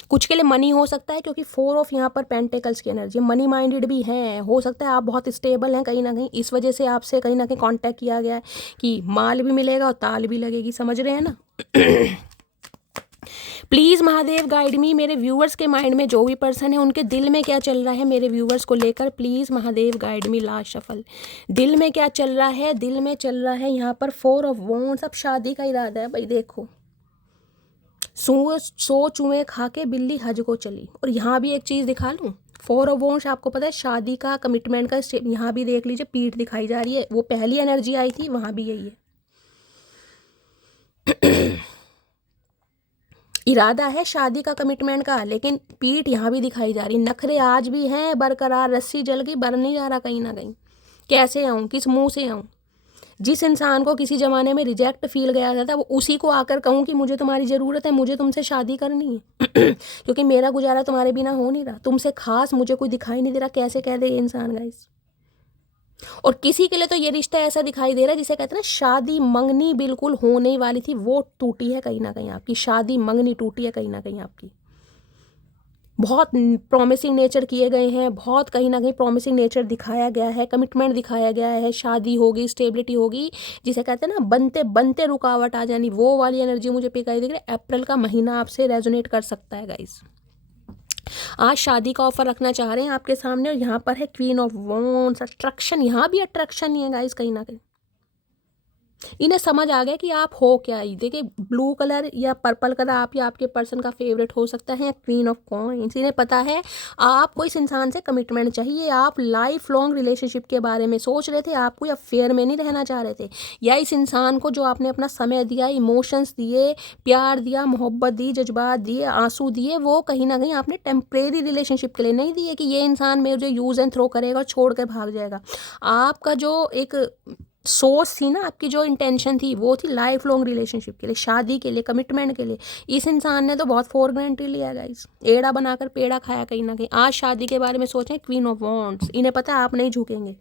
कुछ के लिए मनी हो सकता है, क्योंकि 4 ऑफ यहाँ पर पेंटिकल्स की एनर्जी, मनी माइंडेड भी हैं। हो सकता है आप बहुत स्टेबल हैं कहीं ना कहीं, इस वजह से आपसे कहीं ना कहीं कांटेक्ट किया गया है कि माल भी मिलेगा और ताल भी लगेगी, समझ रहे हैं ना। प्लीज़ महादेव गाइड मी, मेरे व्यूअर्स के माइंड में जो भी पर्सन है उनके दिल में क्या चल रहा है मेरे व्यूअर्स को लेकर, please Mahadev guide me. Last shuffle, दिल में क्या चल रहा है? दिल में चल रहा है यहाँ पर 4 ऑफ वॉन्ड्स। अब शादी का इरादा है भाई। देखो, सो चूहे खा के बिल्ली हज को चली। और यहाँ भी एक चीज़ दिखा लूँ, 4 ऑफ वॉन्ड्स आपको पता है शादी का, कमिटमेंट का स्टेप। यहाँ भी देख लीजिए, पीठ दिखाई जा रही है। वो पहली एनर्जी आई थी, वहाँ भी यही है। इरादा है शादी का, कमिटमेंट का, लेकिन पीठ यहाँ भी दिखाई जा रही। नखरे आज भी हैं बरकरार, रस्सी जल गई, बर नहीं जा रहा कहीं ना कहीं। कैसे आऊँ, किस मुंह से आऊँ? जिस इंसान को किसी ज़माने में रिजेक्ट फील गया था, वो उसी को आकर कहूँ कि मुझे तुम्हारी ज़रूरत है, मुझे तुमसे शादी करनी है क्योंकि मेरा गुजारा तुम्हारे बिना हो नहीं रहा, तुमसे खास मुझे कोई दिखाई नहीं दे रहा। कैसे कह दे ये इंसान गाइस? और किसी के लिए तो ये रिश्ता ऐसा दिखाई दे रहा है जिसे कहते हैं ना, शादी मंगनी बिल्कुल होने वाली थी, वो टूटी है कहीं ना कहीं। आपकी शादी मंगनी टूटी है कहीं ना कहीं आपकी। बहुत प्रॉमिसिंग नेचर किए गए हैं, बहुत कहीं ना कहीं प्रॉमिसिंग नेचर दिखाया गया है, कमिटमेंट दिखाया गया है, शादी होगी, स्टेबिलिटी होगी, जिसे कहते हैं ना बनते बनते रुकावट आ जानी, वो वाली एनर्जी मुझे पिकाई दिख रही है। अप्रैल का महीना आपसे रेजोनेट कर सकता है गाइस। आज शादी का ऑफर रखना चाह रहे हैं आपके सामने। और यहाँ पर है क्वीन ऑफ वॉन्ड्स, अट्रैक्शन। यहाँ भी अट्रैक्शन ही है गाइस कहीं ना कहीं। इन्हें समझ आ गया कि आप हो क्या। देखिए, ब्लू कलर या पर्पल कलर आप या आपके पर्सन का फेवरेट हो सकता है। क्वीन ऑफ कॉइंस, इन्हें पता है आपको इस इंसान से कमिटमेंट चाहिए। आप लाइफ लॉन्ग रिलेशनशिप के बारे में सोच रहे थे, आप कोई अफेयर में नहीं रहना चाह रहे थे। या इस इंसान को जो आपने अपना समय दिया, इमोशंस दिए, प्यार दिया, मोहब्बत दी, जज्बात दिए, आंसू दिए, वो कहीं ना कहीं आपने टेम्परेरी रिलेशनशिप के लिए नहीं दिए कि ये इंसान मुझे यूज़ एंड थ्रो करेगा और छोड़ कर भाग जाएगा। आपका जो एक सोच थी ना, आपकी जो इंटेंशन थी, वो थी लाइफ लॉन्ग रिलेशनशिप के लिए, शादी के लिए, कमिटमेंट के लिए। इस इंसान ने तो बहुत फॉर ग्रांटेड लिया गाइस, एड़ा बनाकर पेड़ा खाया कहीं ना कहीं। आज शादी के बारे में सोचें, क्वीन ऑफ वॉन्ड्स। इन्हें पता है आप नहीं झुकेंगे,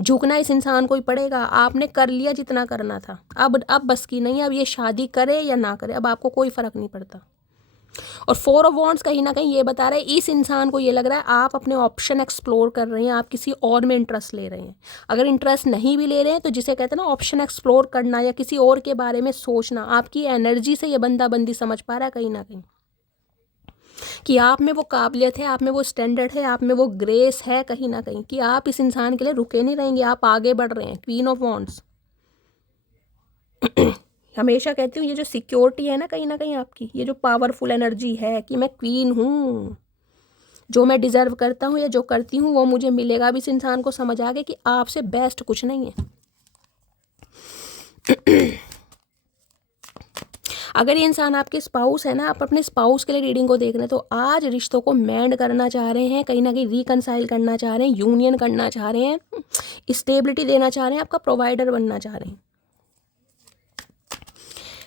झुकना इस इंसान को ही पड़ेगा। आपने कर लिया जितना करना था, अब बस की नहीं। अब ये शादी करे या ना करे, अब आपको कोई फर्क नहीं पड़ता। और 4 ऑफ वॉन्ड्स कहीं ना कहीं ये बता रहे हैं, इस इंसान को ये लग रहा है आप अपने ऑप्शन एक्सप्लोर कर रहे हैं, आप किसी और में इंटरेस्ट ले रहे हैं। अगर इंटरेस्ट नहीं भी ले रहे हैं तो जिसे कहते हैं ना ऑप्शन एक्सप्लोर करना या किसी और के बारे में सोचना, आपकी एनर्जी से ये बंदा बंदी समझ पा रहा है कहीं ना कहीं कि आप में वो काबिलियत है, आप में वो स्टैंडर्ड है, आप में वो ग्रेस है कहीं ना कहीं, कि आप इस इंसान के लिए रुके नहीं रहेंगे, आप आगे बढ़ रहे हैं। क्वीन ऑफ वॉन्ड्स हमेशा कहती हूँ, ये जो सिक्योरिटी है ना कहीं आपकी, ये जो पावरफुल एनर्जी है कि मैं क्वीन हूँ, जो मैं डिज़र्व करता हूँ या जो करती हूँ वो मुझे मिलेगा। अब इस इंसान को समझ आ गया कि आपसे बेस्ट कुछ नहीं है। अगर ये इंसान आपके स्पाउस है ना, आप अपने स्पाउस के लिए रीडिंग को देख रहे हैं, तो आज रिश्तों को मैंड करना चाह रहे हैं, कहीं ना कहीं रिकनसाइल करना चाह रहे हैं, यूनियन करना चाह रहे हैं, स्टेबिलिटी देना चाह रहे हैं, आपका प्रोवाइडर बनना चाह रहे हैं।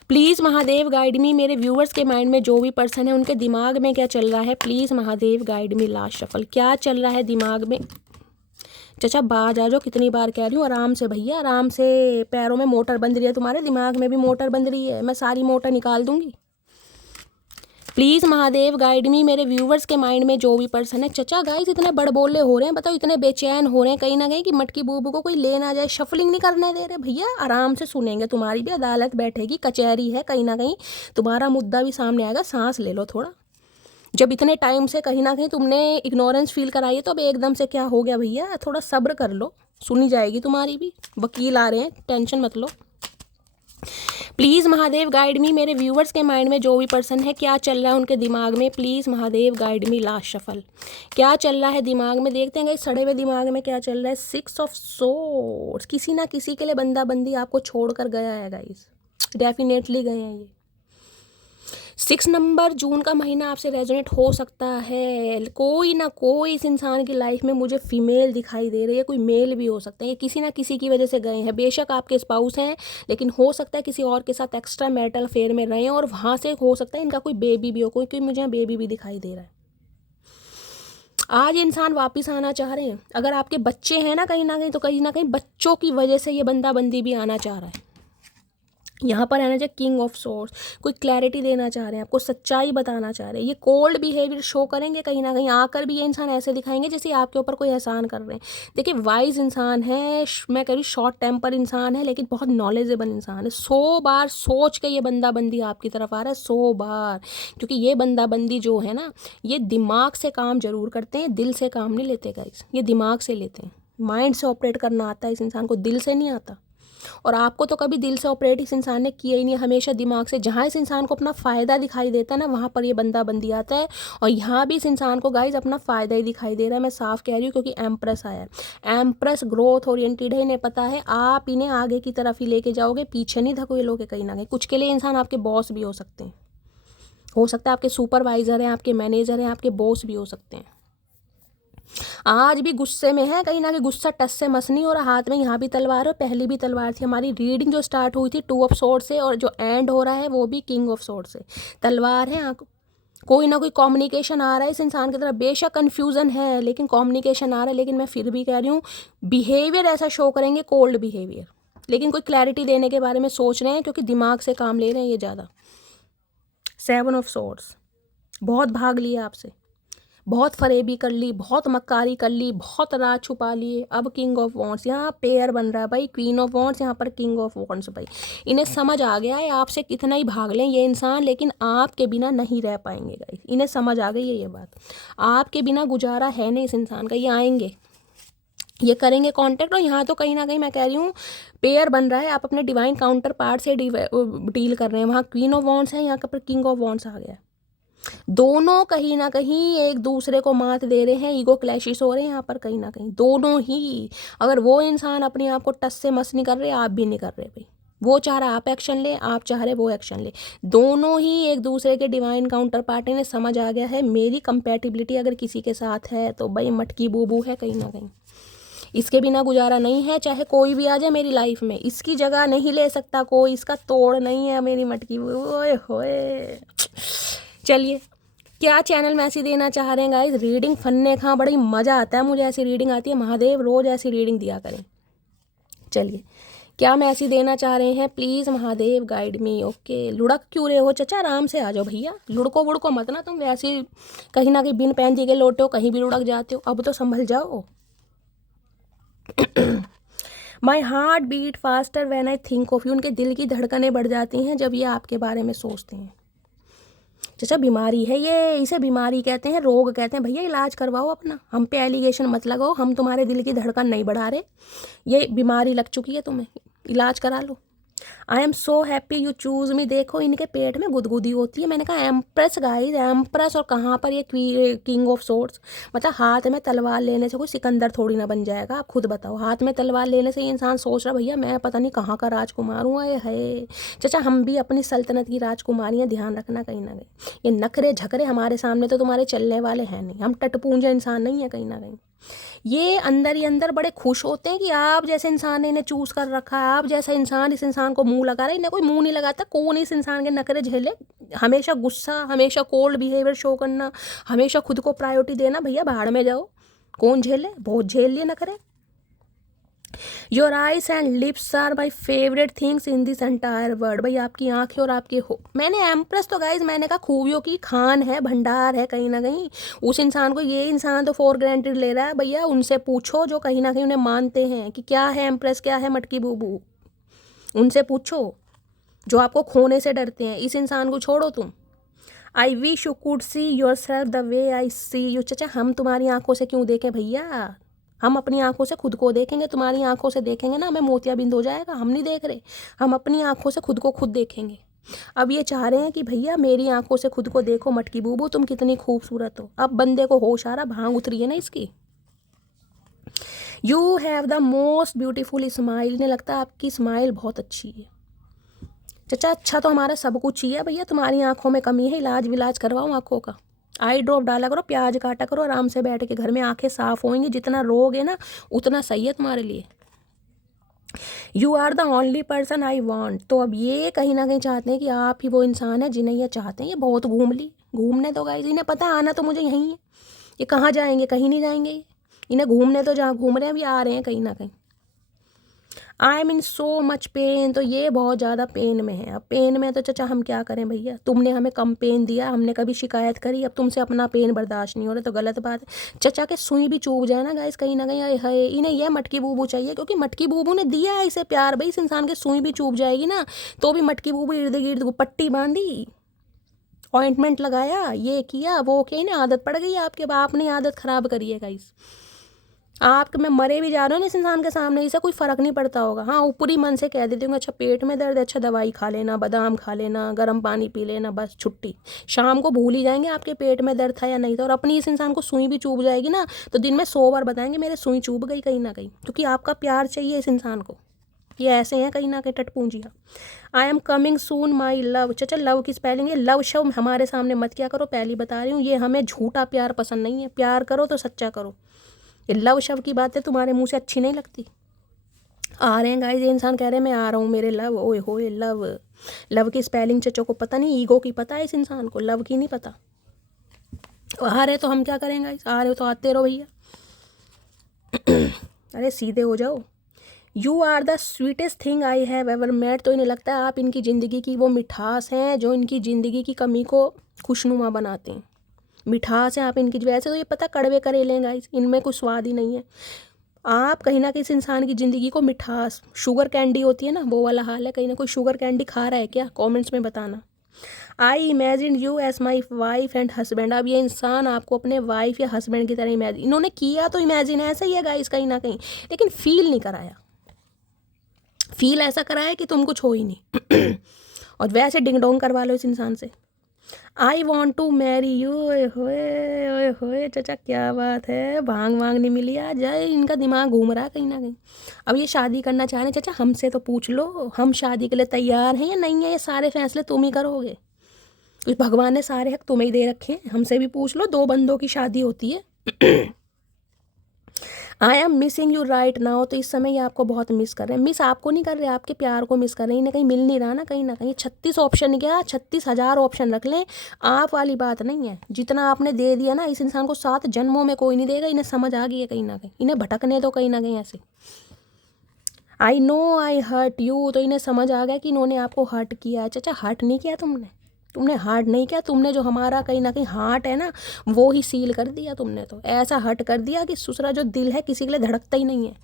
प्लीज़ महादेव गाइड मी, मेरे व्यूअर्स के माइंड में जो भी पर्सन है उनके दिमाग में क्या चल रहा है, please Mahadev guide me. Last shuffle, क्या चल रहा है दिमाग में? चाचा बाज आ जाओ, कितनी बार कह रही हूँ, आराम से भैया, आराम से। पैरों में मोटर बंध रही है, तुम्हारे दिमाग में भी मोटर बंध रही है, मैं सारी मोटर निकाल दूंगी। प्लीज़ महादेव गाइड मी, मेरे व्यूवर्स के माइंड में जो भी पर्सन है। चचा गाइस इतने बड़बोले हो रहे हैं, बताओ, इतने बेचैन हो रहे हैं कहीं ना कहीं कि मटकी बूबू को कोई ले ना जाए, शफलिंग नहीं करने दे रहे। भैया आराम से सुनेंगे, तुम्हारी भी अदालत बैठेगी, कचहरी है कहीं ना कहीं, तुम्हारा मुद्दा भी सामने आएगा। सांस ले लो थोड़ा। जब इतने टाइम से कहीं ना कहीं तुमने इग्नोरेंस फील कराई है, तो अब एकदम से क्या हो गया भैया? थोड़ा सब्र कर लो, सुनी जाएगी तुम्हारी भी। वकील आ रहे हैं, टेंशन मत लो। प्लीज़ महादेव गाइड मी, मेरे व्यूवर्स के माइंड में जो भी पर्सन है, क्या चल रहा है उनके दिमाग में, please Mahadev guide me. Last shuffle, क्या चल रहा है दिमाग में? देखते हैं गाइस, सड़े हुए दिमाग में क्या चल रहा है। 6 ऑफ सोर्ड्स, किसी ना किसी के लिए बंदा बंदी आपको छोड़कर गया है गाइस, डेफिनेटली गए हैं ये। 6 नंबर, जून का महीना आपसे रेजोनेट हो सकता है। कोई ना कोई इस इंसान की लाइफ में मुझे फीमेल दिखाई दे रही है, कोई मेल भी हो सकता है। ये किसी ना किसी की वजह से गए हैं, बेशक आपके स्पाउस हैं, लेकिन हो सकता है किसी और के साथ एक्स्ट्रा मैरिटल अफेयर में रहे हैं, और वहाँ से हो सकता है इनका कोई बेबी भी हो, क्योंकि मुझे यहाँ बेबी भी दिखाई दे रहा है। आज इंसान वापस आना चाह रहे हैं। अगर आपके बच्चे हैं ना कहीं ना कहीं, तो कहीं ना कहीं बच्चों की वजह से ये बंदा बंदी भी आना चाह रहा है। यहाँ पर एनर्जी किंग ऑफ सोर्स, कोई क्लैरिटी देना चाह रहे हैं आपको, सच्चाई बताना चाह रहे हैं। ये कोल्ड बिहेवियर शो करेंगे कहीं ना कहीं, आकर भी ये इंसान ऐसे दिखाएंगे जैसे आपके ऊपर कोई एहसान कर रहे हैं। देखिए वाइज इंसान है, मैं कह रही शॉर्ट टेम्पर इंसान है, लेकिन बहुत नॉलेजेबल इंसान है। 100 बार सोच के ये बंदा बंदी आपकी तरफ आ रहा है, 100 बार। क्योंकि ये बंदा बंदी जो है ना, ये दिमाग से काम जरूर करते हैं, दिल से काम नहीं लेते गाइस, ये दिमाग से लेते हैं। माइंड से ऑपरेट करना आता है इस इंसान को, दिल से नहीं आता। और आपको तो कभी दिल से ऑपरेट इस इंसान ने किया ही नहीं, हमेशा दिमाग से। जहाँ इस इंसान को अपना फ़ायदा दिखाई देता है ना, वहाँ पर ये बंदा बंदी आता है। और यहाँ भी इस इंसान को गाइज अपना फ़ायदा ही दिखाई दे रहा है, मैं साफ कह रही हूँ, क्योंकि एम्प्रेस आया है। एम्प्रेस ग्रोथ ओरिएंटेड है, इन्हें पता है आप इन्हें आगे की तरफ ही लेके जाओगे, पीछे नहीं धकेलोगे कहीं ना कहीं। कुछ के लिए इंसान आपके बॉस भी हो सकते हैं, हो सकता है आपके सुपरवाइज़र हैं, आपके मैनेजर हैं, आपके बॉस भी हो सकते हैं। आज भी गुस्से में है कहीं ना कहीं, गुस्सा टस से मस नहीं हो रहा, हाथ में यहाँ भी तलवार है, पहली भी तलवार थी। हमारी रीडिंग जो स्टार्ट हुई थी 2 ऑफ स्वॉर्ड से, और जो एंड हो रहा है वो भी किंग ऑफ स्वॉर्ड से। तलवार है, कोई ना कोई कम्युनिकेशन आ रहा है इस इंसान की तरफ, बेशक कन्फ्यूज़न है लेकिन कम्युनिकेशन आ रहा है। लेकिन मैं फिर भी कह रही हूँ, बिहेवियर ऐसा शो करेंगे, कोल्ड बिहेवियर, लेकिन कोई क्लैरिटी देने के बारे में सोच रहे हैं, क्योंकि दिमाग से काम ले रहे हैं ये ज़्यादा। 7 ऑफ स्वॉर्ड्स, बहुत भाग लिया आपसे, बहुत फरेबी कर ली, बहुत मक्कारी कर ली, बहुत राज छुपा लिए। अब किंग ऑफ वॉन्ड्स, यहाँ पेयर बन रहा है भाई, क्वीन ऑफ वॉन्ड्स, यहाँ पर किंग ऑफ वॉन्ड्स। भाई इन्हें समझ आ गया है आपसे कितना ही भाग लें ये इंसान, लेकिन आपके बिना नहीं रह पाएंगे गाइस। इन्हें समझ आ गई है ये बात, आपके बिना गुजारा है नहीं इस इंसान का। ये आएंगे, ये करेंगे कांटेक्ट। और यहाँ तो कहीं ना कहीं मैं कह रही हूँ पेयर बन रहा है, आप अपने डिवाइन काउंटर पार्ट से डील कर रहे हैं। वहाँ क्वीन ऑफ वॉन्ड्स है, यहाँ पर किंग ऑफ वॉन्ड्स आ गया है। दोनों कहीं ना कहीं एक दूसरे को मात दे रहे हैं, ईगो क्लैशेस हो रहे हैं यहाँ पर कहीं ना कहीं, दोनों ही। अगर वो इंसान अपने आप को टस से मस नहीं कर रहे, आप भी नहीं कर रहे भाई। वो चाह रहा आप एक्शन ले, आप चाह रहे वो एक्शन ले, दोनों ही एक दूसरे के डिवाइन काउंटर पार्ट ने। समझ आ गया है मेरी कंपैटिबिलिटी अगर किसी के साथ है तो भाई मटकी बूबू है कहीं ना कहीं, इसके बिना गुजारा नहीं है। चाहे कोई भी आ जाए मेरी लाइफ में, इसकी जगह नहीं ले सकता कोई, इसका तोड़ नहीं है मेरी मटकी बूबू। ओए होए, चलिए क्या चैनल मैसेज देना चाह रहे हैं गाइस? रीडिंग फन्ने खां, बड़ी मज़ा आता है मुझे, ऐसी रीडिंग आती है। महादेव रोज़ ऐसी रीडिंग दिया करें। चलिए क्या मैसेज देना चाह रहे हैं, please Mahadev guide me. Okay, लुढ़क क्यों रहे हो चाचा, आराम से आ जाओ भैया, लुढ़को वुड़को मत ना, तुम वैसे कहीं ना कहीं बिन पैंती के लोटे हो, कहीं भी लुढ़क जाते हो, अब तो संभल जाओ। My heart beat faster when I think of you, उनके दिल की धड़कनें बढ़ जाती हैं जब ये आपके बारे में सोचते हैं। चाचा बीमारी है ये, इसे बीमारी कहते हैं, रोग कहते हैं। भैया इलाज करवाओ अपना, हम पे एलिगेशन मत लगाओ, हम तुम्हारे दिल की धड़कन नहीं बढ़ा रहे, ये बीमारी लग चुकी है तुम्हें, इलाज करा लो। I am so happy you choose me, देखो इनके पेट में गुदगुदी होती है। मैंने कहा एम्प्रेस गाइस, एम्प्रेस, और कहाँ पर ये किंग ऑफ सोर्ड्स। मतलब हाथ में तलवार लेने से कोई सिकंदर थोड़ी ना बन जाएगा, आप खुद बताओ। हाथ में तलवार लेने से ये इंसान सोच रहा भैया मैं पता नहीं कहाँ का राजकुमार हूँ। आए है चाचा, हम भी अपनी सल्तनत की राजकुमारी हैं, ध्यान रखना कहीं ना कहीं। ये नखरे झकरे हमारे सामने तो तुम्हारे चलने वाले हैं नहीं, हम टटपूंजा इंसान नहीं है कहीं ना कहीं। ये अंदर ही अंदर बड़े खुश होते हैं कि आप जैसे इंसान ने इन्हें चूज़ कर रखा है, आप जैसा इंसान इस इंसान को मुंह लगा रहा है। इन्हें कोई मुंह नहीं लगाता, कौन इस इंसान के नखरे झेले। हमेशा गुस्सा, हमेशा कोल्ड बिहेवियर शो करना, हमेशा खुद को प्रायोरिटी देना, भैया भाड़ में जाओ, कौन झेले, बहुत झेल लिए नखरे। Your eyes and lips are my favourite things in this entire world, भाई आपकी आंखें और आपके हो। मैंने एम्प्रेस तो गाइज मैंने कहा खूबियों की खान है, भंडार है कहीं ना कहीं। उस इंसान को ये इंसान तो फॉर ग्रांटेड ले रहा है, भैया उनसे पूछो जो कहीं ना कहीं उन्हें मानते हैं कि क्या है एम्प्रेस, क्या है मटकी बूबू, उनसे पूछो जो आपको खोने से डरते हैं। इस इंसान को छोड़ो तुम। I wish you could see yourself the way I see you, चाचा हम तुम्हारी आंखों से क्यों देखें भैया, हम अपनी आंखों से खुद को देखेंगे। तुम्हारी आंखों से देखेंगे ना हमें मोतियाबिंद हो जाएगा, हम नहीं देख रहे, हम अपनी आंखों से खुद को खुद देखेंगे। अब ये चाह रहे हैं कि भैया मेरी आंखों से खुद को देखो मटकी बूबू, तुम कितनी खूबसूरत हो। अब बंदे को होश आ रहा, भांग उतरी है ना इसकी। You have the most beautiful smile, इन्हें लगता है आपकी स्माइल बहुत अच्छी है। चाचा अच्छा तो हमारा सब कुछ ही है भैया, तुम्हारी आंखों में कमी है, इलाज विलाज करवाओ आंखों का, आई ड्रॉप डाला करो, प्याज काटा करो, आराम से बैठ के घर में, आंखें साफ होंगी। जितना रोगे ना उतना सही है तुम्हारे लिए। You are the only person I want, तो अब ये कहीं ना कहीं चाहते हैं कि आप ही वो इंसान है जिन्हें ये चाहते हैं। ये बहुत घूम ली, घूमने तो गाइस इन्हें पता आना तो मुझे यहीं है, ये कहाँ जाएंगे, कहीं नहीं जाएंगे। इन्हें घूमने तो जहाँ घूम रहे हैं अभी आ रहे हैं कहीं ना कहीं। I am in so much pain, तो ये बहुत ज़्यादा पेन में है। अब पेन में तो चाचा हम क्या करें भैया, तुमने हमें कम पेन दिया, हमने कभी शिकायत करी, अब तुमसे अपना पेन बर्दाश्त नहीं हो रहा तो गलत बात है। चाचा के सुई भी चूब जाए ना गाइस कहीं ना कहीं, है इन्हें यह मटकी बूबू चाहिए, क्योंकि मटकी बूबू ने दिया है इसे प्यार। भाई इस इंसान के सुई भी चूब जाएगी ना तो भी मटकी बूबू इर्द गिर्द पट्टी बांधी, ऑइंटमेंट लगाया, ये किया वो किया, इन्हें आदत पड़ गई, आपके बाप ने आदत खराब करी है गाइस। आप मैं मरे भी जा रहा हूँ ना इस इंसान के सामने, इसे कोई फ़र्क नहीं पड़ता होगा। हाँ ऊपरी मन से कह देती हूँ अच्छा पेट में दर्द है, अच्छा दवाई खा लेना, बादाम खा लेना, गर्म पानी पी लेना, बस छुट्टी। शाम को भूल ही जाएंगे आपके पेट में दर्द था या नहीं था। और अपनी इस इंसान को सुई भी चूब जाएगी ना तो दिन में 100 बार बताएंगे मेरे सुई चूब गई कहीं ना कहीं, क्योंकि आपका प्यार चाहिए इस इंसान को। ये ऐसे हैं कहीं ना कहीं टटपूंजियाँ। I am coming soon my love, चाचा लव की स्पेलिंग है, लव शव हमारे सामने मत क्या करो, पहली बता रही हूँ। ये हमें झूठा प्यार पसंद नहीं है, प्यार करो तो सच्चा करो। ये लव शव की बातें तुम्हारे मुंह से अच्छी नहीं लगती। आ रहे हैं गाइस, ये इंसान कह रहे हैं मैं आ रहा हूँ मेरे लव, ओए होए लव। लव की स्पेलिंग चचो को पता नहीं, ईगो की पता है इस इंसान को, लव की नहीं पता। आ रहे तो हम क्या करें गाइस, आ रहे हो तो आते रहो भैया। अरे सीधे हो जाओ। You are the sweetest thing I have ever met, तो इन्हें लगता है आप इनकी ज़िंदगी की वो मिठास हैं जो इनकी ज़िंदगी की कमी को खुशनुमा बनाते हैं। मिठास है आप इनकी वजह से, तो ये पता कड़वे करेले हैं गाइस, इनमें कुछ स्वाद ही नहीं है। आप कहीं ना कहीं इस इंसान की ज़िंदगी को मिठास, शुगर कैंडी होती है ना वो वाला हाल है, कहीं ना कोई शुगर कैंडी खा रहा है क्या, कमेंट्स में बताना। I imagine you as my wife and husband, अब ये इंसान आपको अपने वाइफ या हस्बैंड की तरह इमेजिन, इन्होंने किया तो इमेजिन ऐसा ही है गाइस कहीं ना कहीं, लेकिन फील नहीं कराया। फील ऐसा कराया कि तुम कुछ हो ही नहीं। और वैसे डिंग डोंग करवा लो इस इंसान से। I want to marry you, ओए होए चाचा क्या बात है, भांग वांग नहीं मिली आज, जाए इनका दिमाग घूम रहा है कहीं ना कहीं। अब ये शादी करना चाह रहे हैं चाचा, हमसे तो पूछ लो हम शादी के लिए तैयार हैं या नहीं है, ये सारे फैसले तुम ही करोगे, कुछ भगवान ने सारे हक तुम्हें ही दे रखे हैं, हमसे भी पूछ लो, 2 बंदों की शादी होती है। I am missing you right now, तो इस समय ये आपको बहुत मिस कर रहे हैं। मिस आपको नहीं कर रहे, आपके प्यार को मिस कर रहे हैं, इन्हें कहीं मिल नहीं रहा ना कहीं ना कहीं। 36 ऑप्शन क्या 36,000 ऑप्शन रख लें, आप वाली बात नहीं है। जितना आपने दे दिया ना इस इंसान को 7 जन्मों में कोई नहीं देगा, इन्हें समझ आ गई है कहीं ना कहीं, इन्हें भटकने दो कहीं ना कहीं ऐसे। I know I hurt you, तो इन्हें समझ आ गया कि इन्होंने आपको हर्ट किया है। चाचा हर्ट नहीं किया तुमने हार्ट नहीं किया, तुमने जो हमारा कहीं ना कहीं हार्ट है ना वो ही सील कर दिया तुमने, तो ऐसा हर्ट कर दिया कि दूसरा जो दिल है किसी के लिए धड़कता ही नहीं है।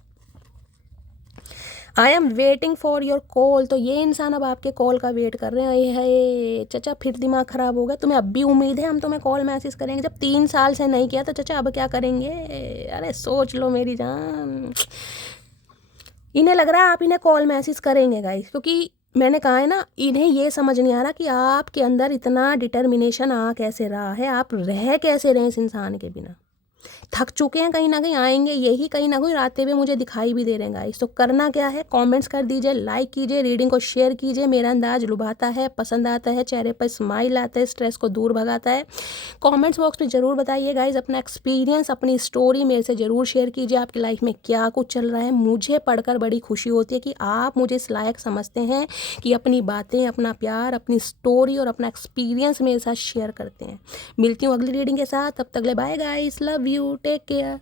I am waiting for your call, तो ये इंसान अब आपके कॉल का वेट कर रहे हैं। ये है चाचा फिर दिमाग ख़राब हो गया, तुम्हें अब भी उम्मीद है हम तुम्हें कॉल मैसेज करेंगे, जब 3 साल से नहीं किया तो चाचा अब क्या करेंगे। अरे सोच लो मेरी जान, इन्हें लग रहा है आप इन्हें कॉल मैसेज करेंगे गाइस, क्योंकि मैंने कहा है ना इन्हें ये समझ नहीं आ रहा कि आपके अंदर इतना डिटर्मिनेशन आ कैसे रहा है, आप रह कैसे रहे इस इंसान के बिना। थक चुके हैं कहीं ना कहीं, आएंगे यही कहीं ना कहीं रातें में मुझे दिखाई भी दे रहे हैं गाइस। तो करना क्या है, कमेंट्स कर दीजिए, लाइक कीजिए, रीडिंग को शेयर कीजिए। मेरा अंदाज लुभाता है, पसंद आता है, चेहरे पर स्माइल आता है, स्ट्रेस को दूर भगाता है। कमेंट्स बॉक्स में ज़रूर बताइए गाइस अपना एक्सपीरियंस, अपनी स्टोरी मेरे से ज़रूर शेयर कीजिए। आपकी लाइफ में क्या कुछ चल रहा है, मुझे पढ़कर बड़ी खुशी होती है कि आप मुझे इस लायक समझते हैं कि अपनी बातें, अपना प्यार, अपनी स्टोरी और अपना एक्सपीरियंस मेरे साथ शेयर करते हैं। मिलती हूँ अगली रीडिंग के साथ, तब तक ले bye guys, love you, take care.